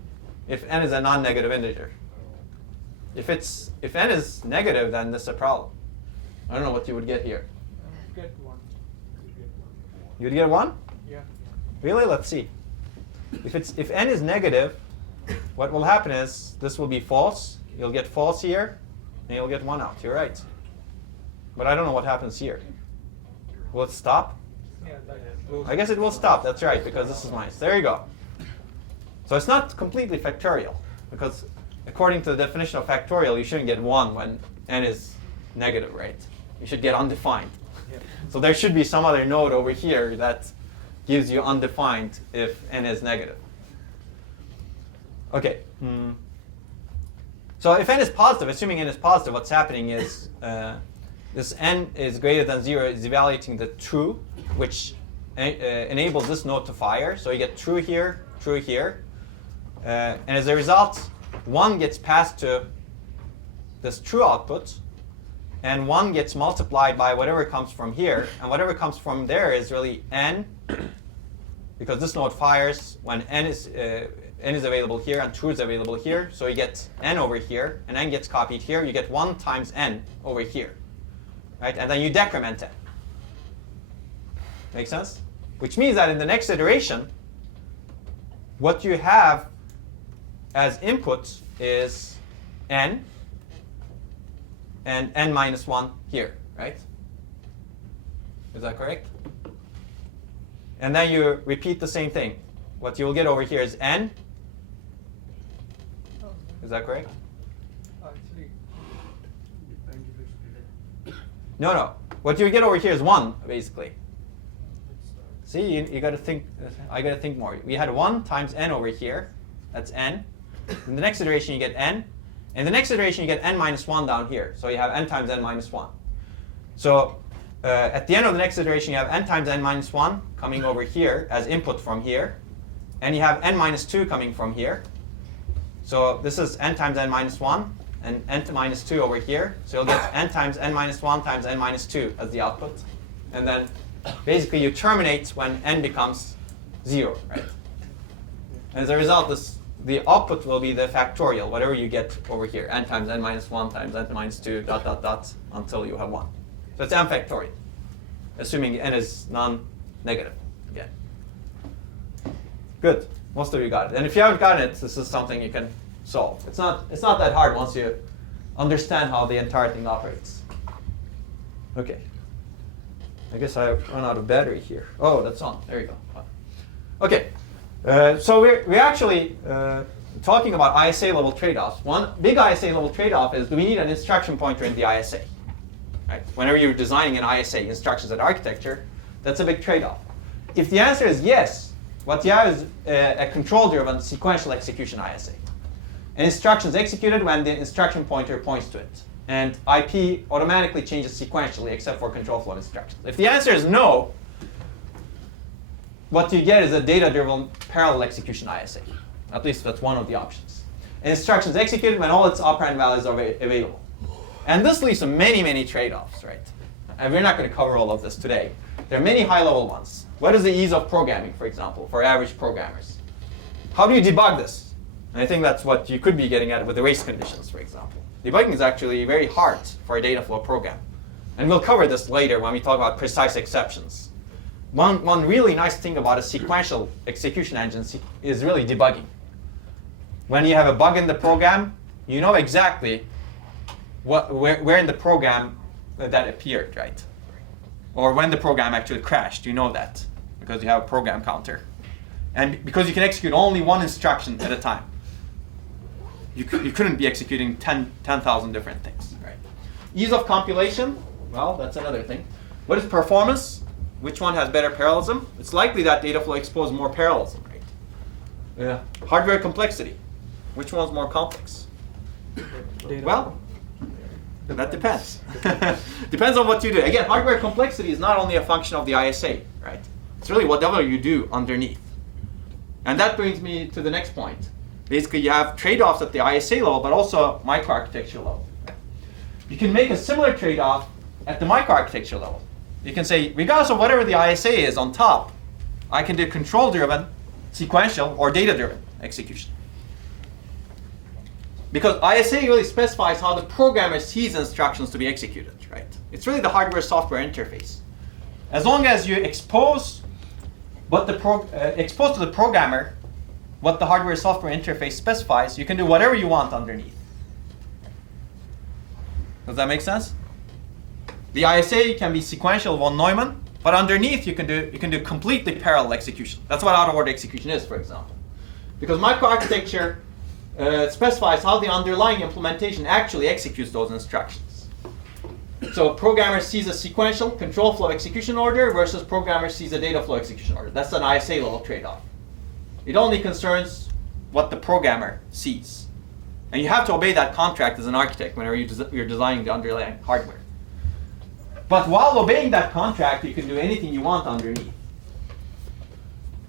If n is a non-negative integer. If n is negative, then this is a problem. I don't know what you would get here. Get 1. You'd get 1? Yeah. Really? Let's see. If n is negative, what will happen is this will be false. You'll get false here, and you'll get 1 out. You're right. But I don't know what happens here. Will it stop? Yeah, that goes. I guess it will stop. That's right, because this is minus. There you go. So it's not completely factorial, because according to the definition of factorial, you shouldn't get 1 when n is negative, right? You should get undefined. Yeah. So there should be some other node over here that gives you undefined if n is negative. Okay. So if n is positive, assuming n is positive, what's happening is this n is greater than 0 is evaluating the true, which enables this node to fire. So you get true here, true here. And as a result, 1 gets passed to this true output, and 1 gets multiplied by whatever comes from here. And whatever comes from there is really n, because this node fires when n is available here and true is available here. So you get n over here, and n gets copied here. You get 1 times n over here, right? And then you decrement n. Make sense? Which means that in the next iteration, what you have as input is n, and n minus 1 here, right? Is that correct? And then you repeat the same thing. What you'll get over here is n. Is that correct? Actually, No. What you get over here is 1, basically. See, you got to think. I got to think more. We had 1 times n over here. That's n. In the next iteration, you get n. In the next iteration, you get n minus 1 down here. So you have n times n minus 1. So at the end of the next iteration, you have n times n minus 1 coming over here as input from here. And you have n minus 2 coming from here. So this is n times n minus 1 and n to minus 2 over here. So you'll get n times n minus 1 times n minus 2 as the output. And then basically you terminate when n becomes 0, right? And as a result, the output will be the factorial, whatever you get over here, n times n minus 1 times n to minus 2, dot, dot, dot, until you have 1. So it's n factorial, assuming n is non-negative again. Good. Most of you got it. And if you haven't gotten it, this is something you can solve. It's not that hard once you understand how the entire thing operates. Okay. I guess I run out of battery here. Oh, that's on. There you go. Okay. So we're actually talking about ISA level trade-offs. One big ISA level trade-off is, do we need an instruction pointer in the ISA? Right? Whenever you're designing an ISA, instruction set architecture, that's a big trade-off. If the answer is yes, what you have is a control-driven sequential execution ISA. An instruction is executed when the instruction pointer points to it. And IP automatically changes sequentially except for control flow instructions. If the answer is no, what you get is a data-driven parallel execution ISA. At least that's one of the options. An instruction is executed when all its operand values are available. And this leads to many, many trade-offs, right? And we're not going to cover all of this today. There are many high-level ones. What is the ease of programming, for example, for average programmers? How do you debug this? And I think that's what you could be getting at with the race conditions, for example. Debugging is actually very hard for a data flow program. And we'll cover this later when we talk about precise exceptions. One really nice thing about a sequential execution engine is really debugging. When you have a bug in the program, you know exactly where in the program that appeared, right? Or when the program actually crashed, you know that because you have a program counter. And because you can execute only one instruction at a time. You couldn't be executing 10,000 different things, right? Ease of compilation, well, that's another thing. What is performance? Which one has better parallelism? It's likely that Dataflow exposes more parallelism, right? Yeah. Hardware complexity. Which one's more complex? Well, that depends. Depends on what you do. Again, hardware complexity is not only a function of the ISA, right? It's really whatever you do underneath. And that brings me to the next point. Basically, you have trade-offs at the ISA level, but also microarchitecture level. You can make a similar trade-off at the microarchitecture level. You can say, regardless of whatever the ISA is on top, I can do control-driven, sequential, or data-driven execution. Because ISA really specifies how the programmer sees instructions to be executed, right? It's really the hardware-software interface. As long as you expose to the programmer what the hardware-software interface specifies, you can do whatever you want underneath. Does that make sense? The ISA can be sequential von Neumann, but underneath you can do completely parallel execution. That's what out-of-order execution is, for example. Because microarchitecture specifies how the underlying implementation actually executes those instructions. So programmer sees a sequential control flow execution order versus programmer sees a data flow execution order. That's an ISA level trade-off. It only concerns what the programmer sees. And you have to obey that contract as an architect whenever you're designing the underlying hardware. But while obeying that contract, you can do anything you want underneath.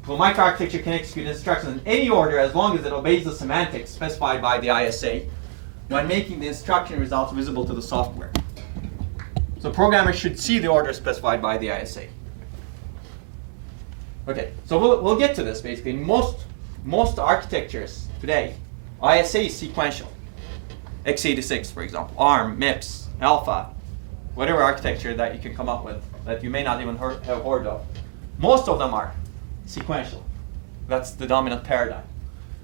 So microarchitecture can execute instructions in any order as long as it obeys the semantics specified by the ISA when making the instruction results visible to the software. So programmers should see the order specified by the ISA. Okay, so we'll get to this basically. In most architectures today, ISA is sequential. x86, for example, ARM, MIPS, Alpha, whatever architecture that you can come up with that you may not even have heard of. Most of them are sequential. That's the dominant paradigm.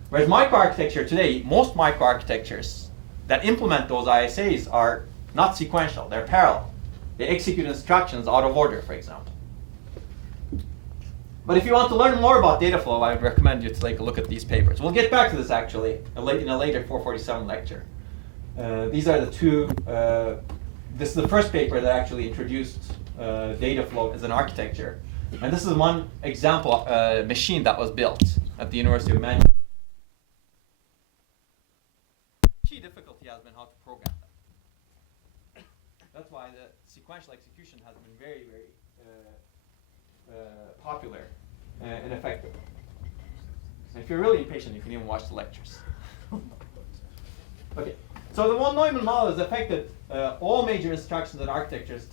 Whereas microarchitecture today, most microarchitectures that implement those ISAs are not sequential, they're parallel. They execute instructions out of order, for example. But if you want to learn more about data flow, I would recommend you to take a look at these papers. We'll get back to this actually in a later 447 lecture. These are the two, this is the first paper that actually introduced data flow as an architecture. And this is one example machine that was built at the University of Manchester. Key difficulty has been how to program that. That's why the sequential execution has been very, very popular and effective. And if you're really impatient, you can even watch the lectures. Okay, so the von Neumann model has affected all major instructions and architectures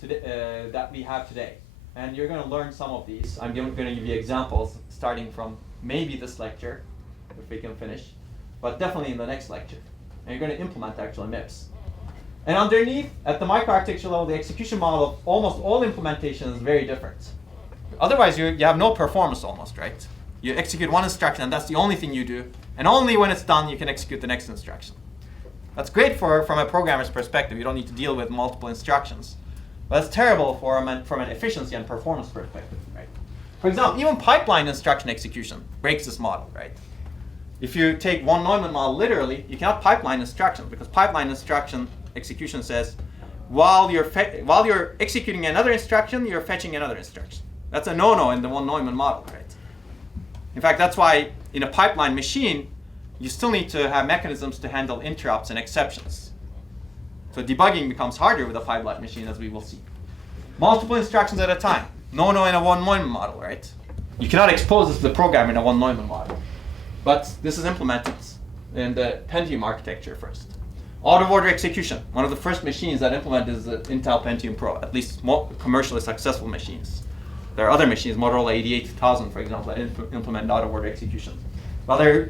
that we have today. And you're going to learn some of these. I'm going to give you examples starting from maybe this lecture, if we can finish, but definitely in the next lecture. And you're going to implement actual MIPS. And underneath, at the microarchitecture level, the execution model of almost all implementation is very different. Otherwise, you have no performance almost, right? You execute one instruction, and that's the only thing you do. And only when it's done, you can execute the next instruction. That's great from a programmer's perspective. You don't need to deal with multiple instructions. But it's terrible from an efficiency and performance perspective, right? For example, even pipeline instruction execution breaks this model, right? If you take von Neumann model literally, you cannot pipeline instructions because pipeline instruction execution says, while you're executing another instruction, you're fetching another instruction. That's a no-no in the von Neumann model, right? In fact, that's why in a pipeline machine, you still need to have mechanisms to handle interrupts and exceptions. So debugging becomes harder with a pipeline machine, as we will see. Multiple instructions at a time. No-no in a von Neumann model, right? You cannot expose this to the program in a von Neumann model. But this is implemented in the Pentium architecture first. Out-of-order execution. One of the first machines that implemented is the Intel Pentium Pro, at least commercially successful machines. There are other machines, Motorola 88000, for example, that implement out-of-order execution. Well, they're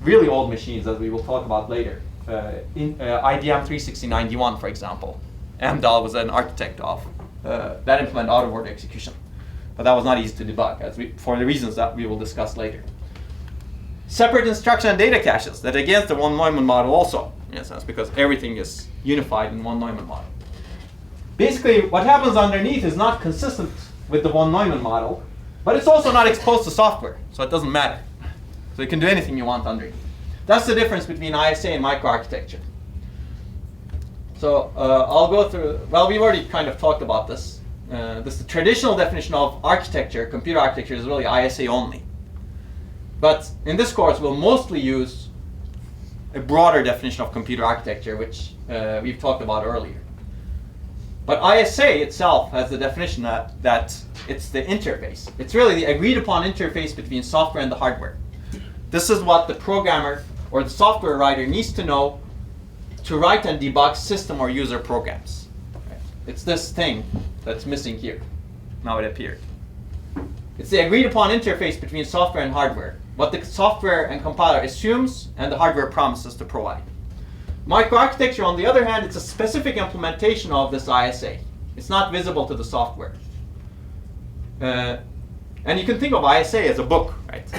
really old machines, as we will talk about later. IDM 36091, for example, Amdahl was an architect of that implement out-of-order execution. But that was not easy to debug, for the reasons that we will discuss later. Separate instruction and data caches. That against the von Neumann model also, in a sense, because everything is unified in von Neumann model. Basically, what happens underneath is not consistent with the von Neumann model, but it's also not exposed to software, so it doesn't matter. So you can do anything you want underneath. That's the difference between ISA and microarchitecture. So I'll go through, well, we've already kind of talked about this. The traditional definition of architecture, computer architecture, is really ISA only. But in this course, we'll mostly use a broader definition of computer architecture, which we've talked about earlier. But ISA itself has the definition that it's the interface. It's really the agreed upon interface between software and the hardware. This is what the programmer or the software writer needs to know to write and debug system or user programs. It's this thing that's missing here. Now it appeared. It's the agreed upon interface between software and hardware, what the software and compiler assumes and the hardware promises to provide. Microarchitecture, on the other hand, it's a specific implementation of this ISA. It's not visible to the software. And you can think of ISA as a book, right?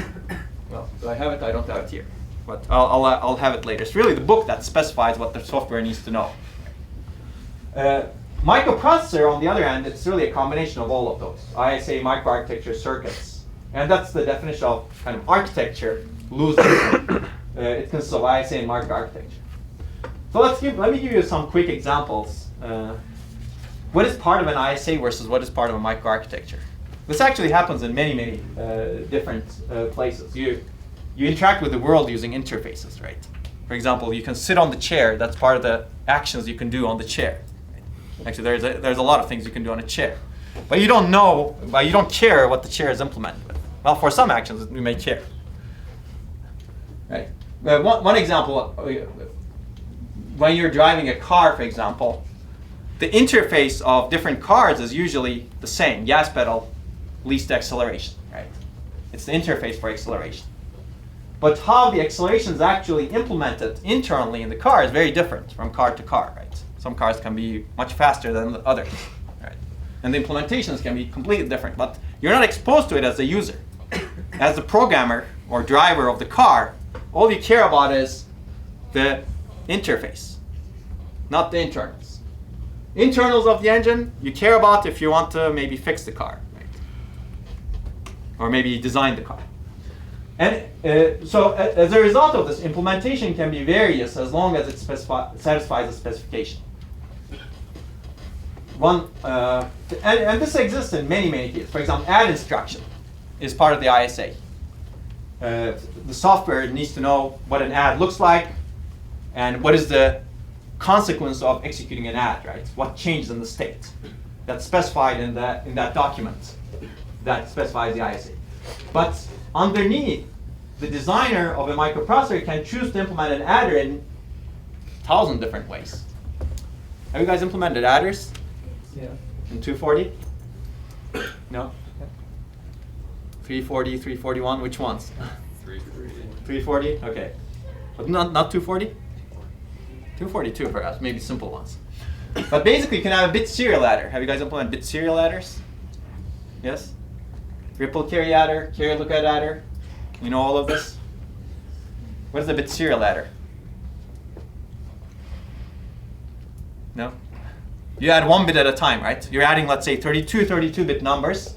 Well, do I have it? I don't have it here. But I'll have it later. It's really the book that specifies what the software needs to know. Microprocessor, on the other hand, it's really a combination of all of those. ISA, microarchitecture, circuits. And that's the definition of kind of architecture loosely. It consists of ISA and microarchitecture. So let me give you some quick examples. What is part of an ISA versus what is part of a microarchitecture? This actually happens in many, many different places. You interact with the world using interfaces, right? For example, you can sit on the chair. That's part of the actions you can do on the chair. Right? Actually, there's a lot of things you can do on a chair. But you don't know, you don't care what the chair is implemented with. Well, for some actions, we may care. Right? One example, when you're driving a car, for example, the interface of different cars is usually the same. Gas pedal, least acceleration, right? It's the interface for acceleration. But how the acceleration is actually implemented internally in the car is very different from car to car, right? Some cars can be much faster than the others, right? And the implementations can be completely different, but you're not exposed to it as a user. As the programmer or driver of the car, all you care about is the interface, not the internals. Internals of the engine, you care about if you want to maybe fix the car, right? Or maybe design the car. And so as a result of this, implementation can be various as long as it satisfies the specification. And this exists in many, many cases. For example, add instruction is part of the ISA. The software needs to know what an add looks like and what is the consequence of executing an add, right? What changes in the state that's specified in that document that specifies the ISA. But underneath, the designer of a microprocessor can choose to implement an adder in 1,000 different ways. Have you guys implemented adders? Yeah. In 240? No? 340, 341, which ones? 340. 340? Okay. But not 240? 242 perhaps, maybe simple ones. But basically you can have a bit serial adder. Have you guys implemented bit serial adders? Yes? Ripple carry adder, carry lookout adder. You know all of this? What is a bit serial adder? No? You add one bit at a time, right? You're adding, let's say, 32-bit numbers.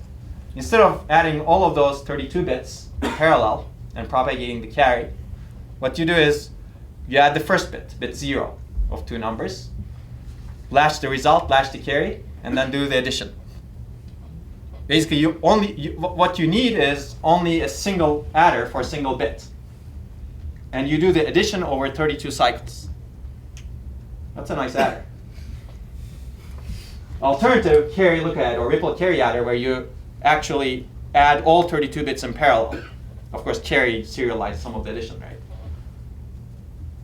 Instead of adding all of those 32 bits in parallel and propagating the carry, what you do is you add the first bit 0 of two numbers, latch the result, latch the carry, and then do the addition. Basically, what you need is only a single adder for a single bit. And you do the addition over 32 cycles. That's a nice adder. Alternative carry lookout or ripple carry adder, where you actually add all 32 bits in parallel. Of course, carry serializes some of the addition, right?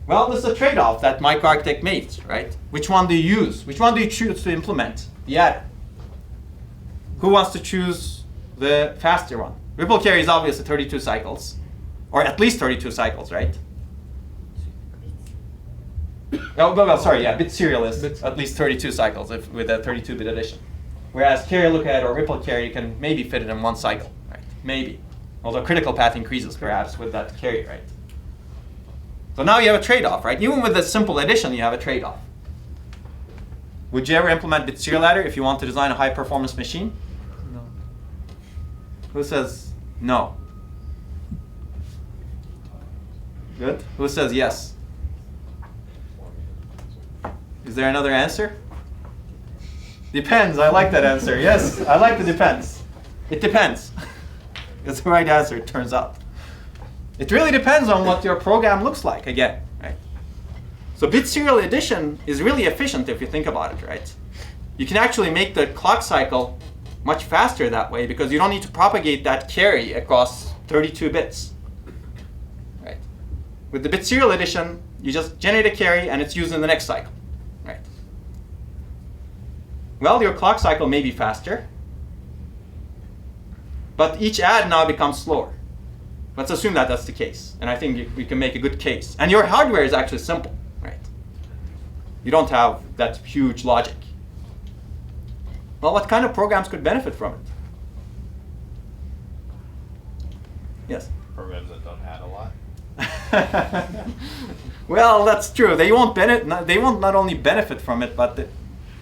Well, this is a trade-off that microarchitect makes, right? Which one do you use? Which one do you choose to implement? The adder. Who wants to choose the faster one? Ripple carry is obviously 32 cycles, or at least 32 cycles, right? Oh, well, sorry, yeah, bit serial is at least 32 cycles with a 32-bit addition. Whereas carry lookout or ripple carry, you can maybe fit it in one cycle, right? Maybe. Although critical path increases perhaps with that carry, right? So now you have a trade-off, right? Even with a simple addition, you have a trade-off. Would you ever implement bit serial adder if you want to design a high-performance machine? No. Who says no? Good. Who says yes? Is there another answer? Depends. I like that answer. Yes, I like the depends. It depends. It's the right answer, it turns out. It really depends on what your program looks like, again, right? So bit serial addition is really efficient if you think about it, right? You can actually make the clock cycle much faster that way because you don't need to propagate that carry across 32 bits, right? With the bit serial addition, you just generate a carry and it's used in the next cycle, right? Well, your clock cycle may be faster, but each add now becomes slower. Let's assume that that's the case, and I think we can make a good case. And your hardware is actually simple, right? You don't have that huge logic. Well, what kind of programs could benefit from it? Yes? Programs that don't add a lot. Well, that's true. They won't not only benefit from it, but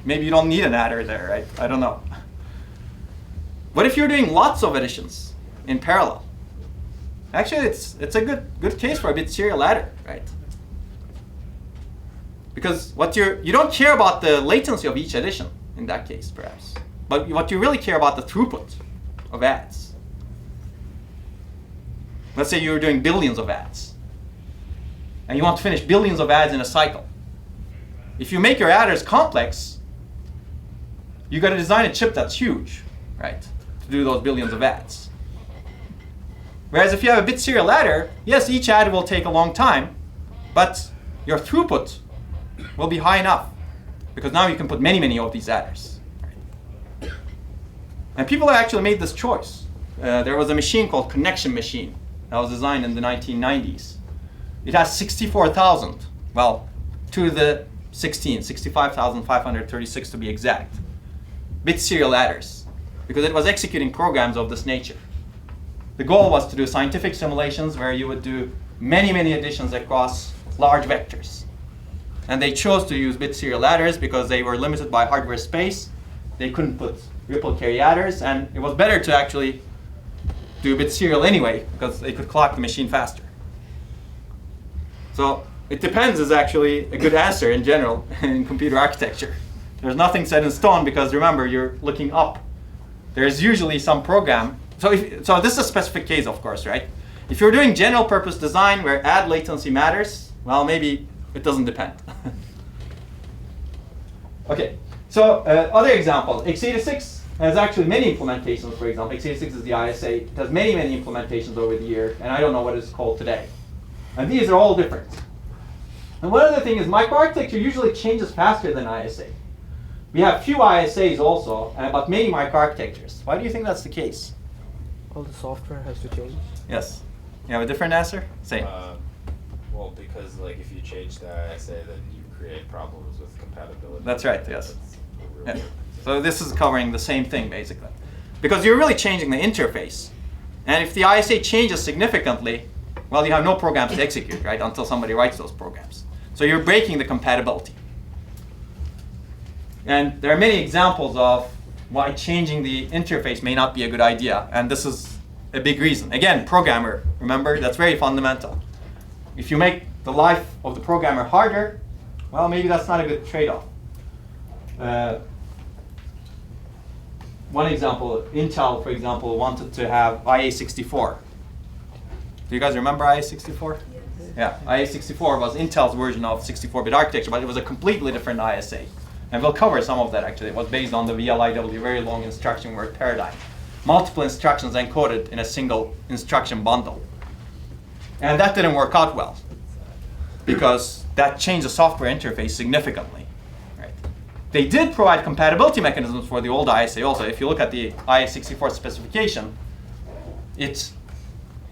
maybe you don't need an adder there, right? I don't know. What if you're doing lots of additions in parallel? Actually, it's a good case for a bit serial adder, right? Because you don't care about the latency of each addition in that case, perhaps. But what you really care about the throughput of adds. Let's say you're doing billions of adds, and you want to finish billions of adds in a cycle. If you make your adders complex, you got to design a chip that's huge, right, to do those billions of adds. Whereas if you have a bit serial adder, yes, each add will take a long time, but your throughput will be high enough because now you can put many, many of these adders. And people have actually made this choice. There was a machine called Connection Machine that was designed in the 1990s. It has 64,000, well, to the 16, 65,536 to be exact, bit serial adders because it was executing programs of this nature. The goal was to do scientific simulations where you would do many, many additions across large vectors. and they chose to use bit serial adders because they were limited by hardware space. They couldn't put ripple carry adders, and it was better to actually do bit serial anyway because they could clock the machine faster. So it depends is actually a good answer in general in computer architecture. There's nothing set in stone because remember, you're looking up. There's usually some program. So this is a specific case, of course, right? If you're doing general purpose design where add latency matters, well, maybe it doesn't depend. Okay, so other examples. x86 has actually many implementations, for example. x86 is the ISA. It has many, many implementations over the year, and I don't know what it's called today. And these are all different. And one other thing is microarchitecture usually changes faster than ISA. We have few ISAs also, but many microarchitectures. Why do you think that's the case? All the software has to change. Yes. You have a different answer? Say. Well, because like if you change the ISA, then you create problems with compatibility. That's right, yes. That's a real Yeah. big So this is covering the same thing, basically. Because you're really changing the interface. And if the ISA changes significantly, well, you have no programs to execute, right, until somebody writes those programs. So you're breaking the compatibility. And there are many examples of why changing the interface may not be a good idea. And this is a big reason. Again, programmer, remember, that's very fundamental. If you make the life of the programmer harder, well, maybe that's not a good trade-off. One example, Intel, for example, wanted to have IA64. Do you guys remember IA64? Yes. Yeah, IA64 was Intel's version of 64-bit architecture, but it was a completely different ISA. And we'll cover some of that actually. It was based on the VLIW, very long instruction word paradigm. Multiple instructions encoded in a single instruction bundle. And that didn't work out well because that changed the software interface significantly. Right? They did provide compatibility mechanisms for the old ISA also. If you look at the IA64 specification, it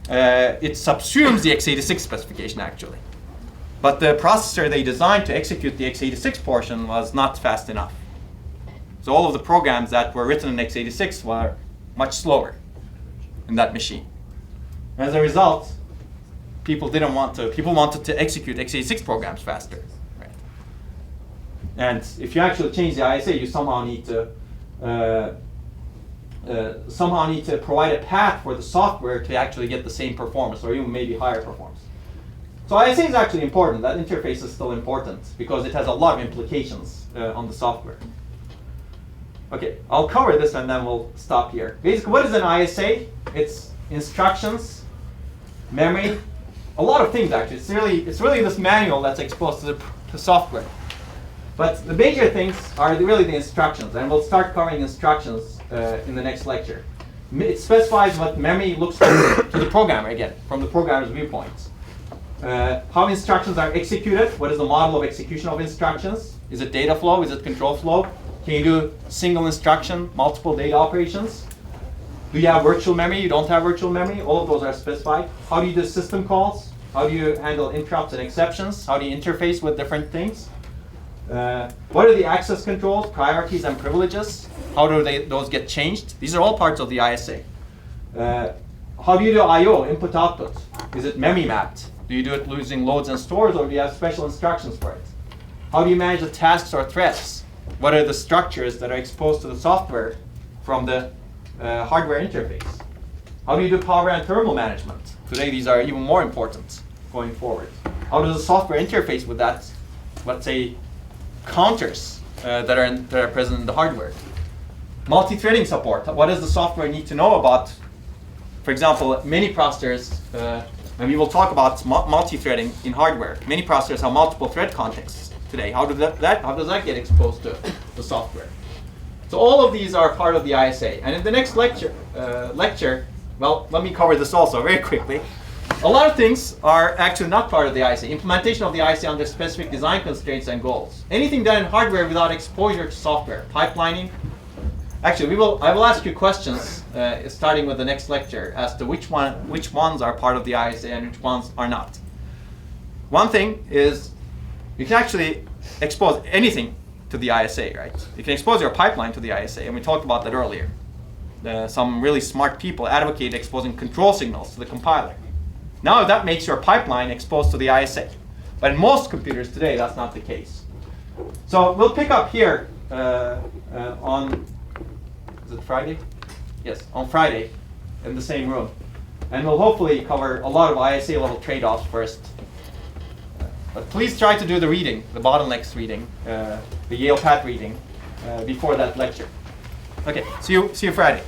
subsumes the x86 specification actually. But the processor they designed to execute the x86 portion was not fast enough. So all of the programs that were written in x86 were much slower in that machine. As a result, people wanted to execute x86 programs faster. Right? And if you actually change the ISA, you somehow need to provide a path for the software to actually get the same performance or even maybe higher performance. So ISA is actually important. That interface is still important because it has a lot of implications on the software. Okay, I'll cover this and then we'll stop here. Basically, what is an ISA? It's instructions, memory, a lot of things actually. It's really this manual that's exposed to the software. But the major things are really the instructions, and we'll start covering instructions in the next lecture. It specifies what memory looks like to the programmer, again, from the programmer's viewpoint. How instructions are executed. What is the model of execution of instructions? Is it data flow? Is it control flow? Can you do single instruction, multiple data operations? Do you have virtual memory? You don't have virtual memory? All of those are specified. How do you do system calls? How do you handle interrupts and exceptions? How do you interface with different things? What are the access controls, priorities, and privileges? How do those get changed? These are all parts of the ISA. How do you do I/O, input-output? Is it memory mapped? Do you do it using loads and stores, or do you have special instructions for it? How do you manage the tasks or threats? What are the structures that are exposed to the software from the hardware interface? How do you do power and thermal management? Today, these are even more important going forward. How does the software interface with that, let's say, counters that are present in the hardware? Multi-threading support. What does the software need to know about, for example, many processors, and we will talk about multi-threading in hardware. Many processors have multiple thread contexts today. How does that get exposed to the software? So all of these are part of the ISA. And in the next lecture, well, let me cover this also very quickly. A lot of things are actually not part of the ISA. Implementation of the ISA under specific design constraints and goals. Anything done in hardware without exposure to software. Pipelining. Actually, I will ask you questions starting with the next lecture as to which ones are part of the ISA and which ones are not. One thing is you can actually expose anything to the ISA, right? You can expose your pipeline to the ISA, and we talked about that earlier. Some really smart people advocate exposing control signals to the compiler. Now that makes your pipeline exposed to the ISA. But in most computers today, that's not the case. So we'll pick up here on, is it Friday? Yes, on Friday in the same room. And we'll hopefully cover a lot of ISA level trade-offs first. But please try to do the reading, the bottlenecks reading, the Yale PAT reading before that lecture. Okay, see you Friday.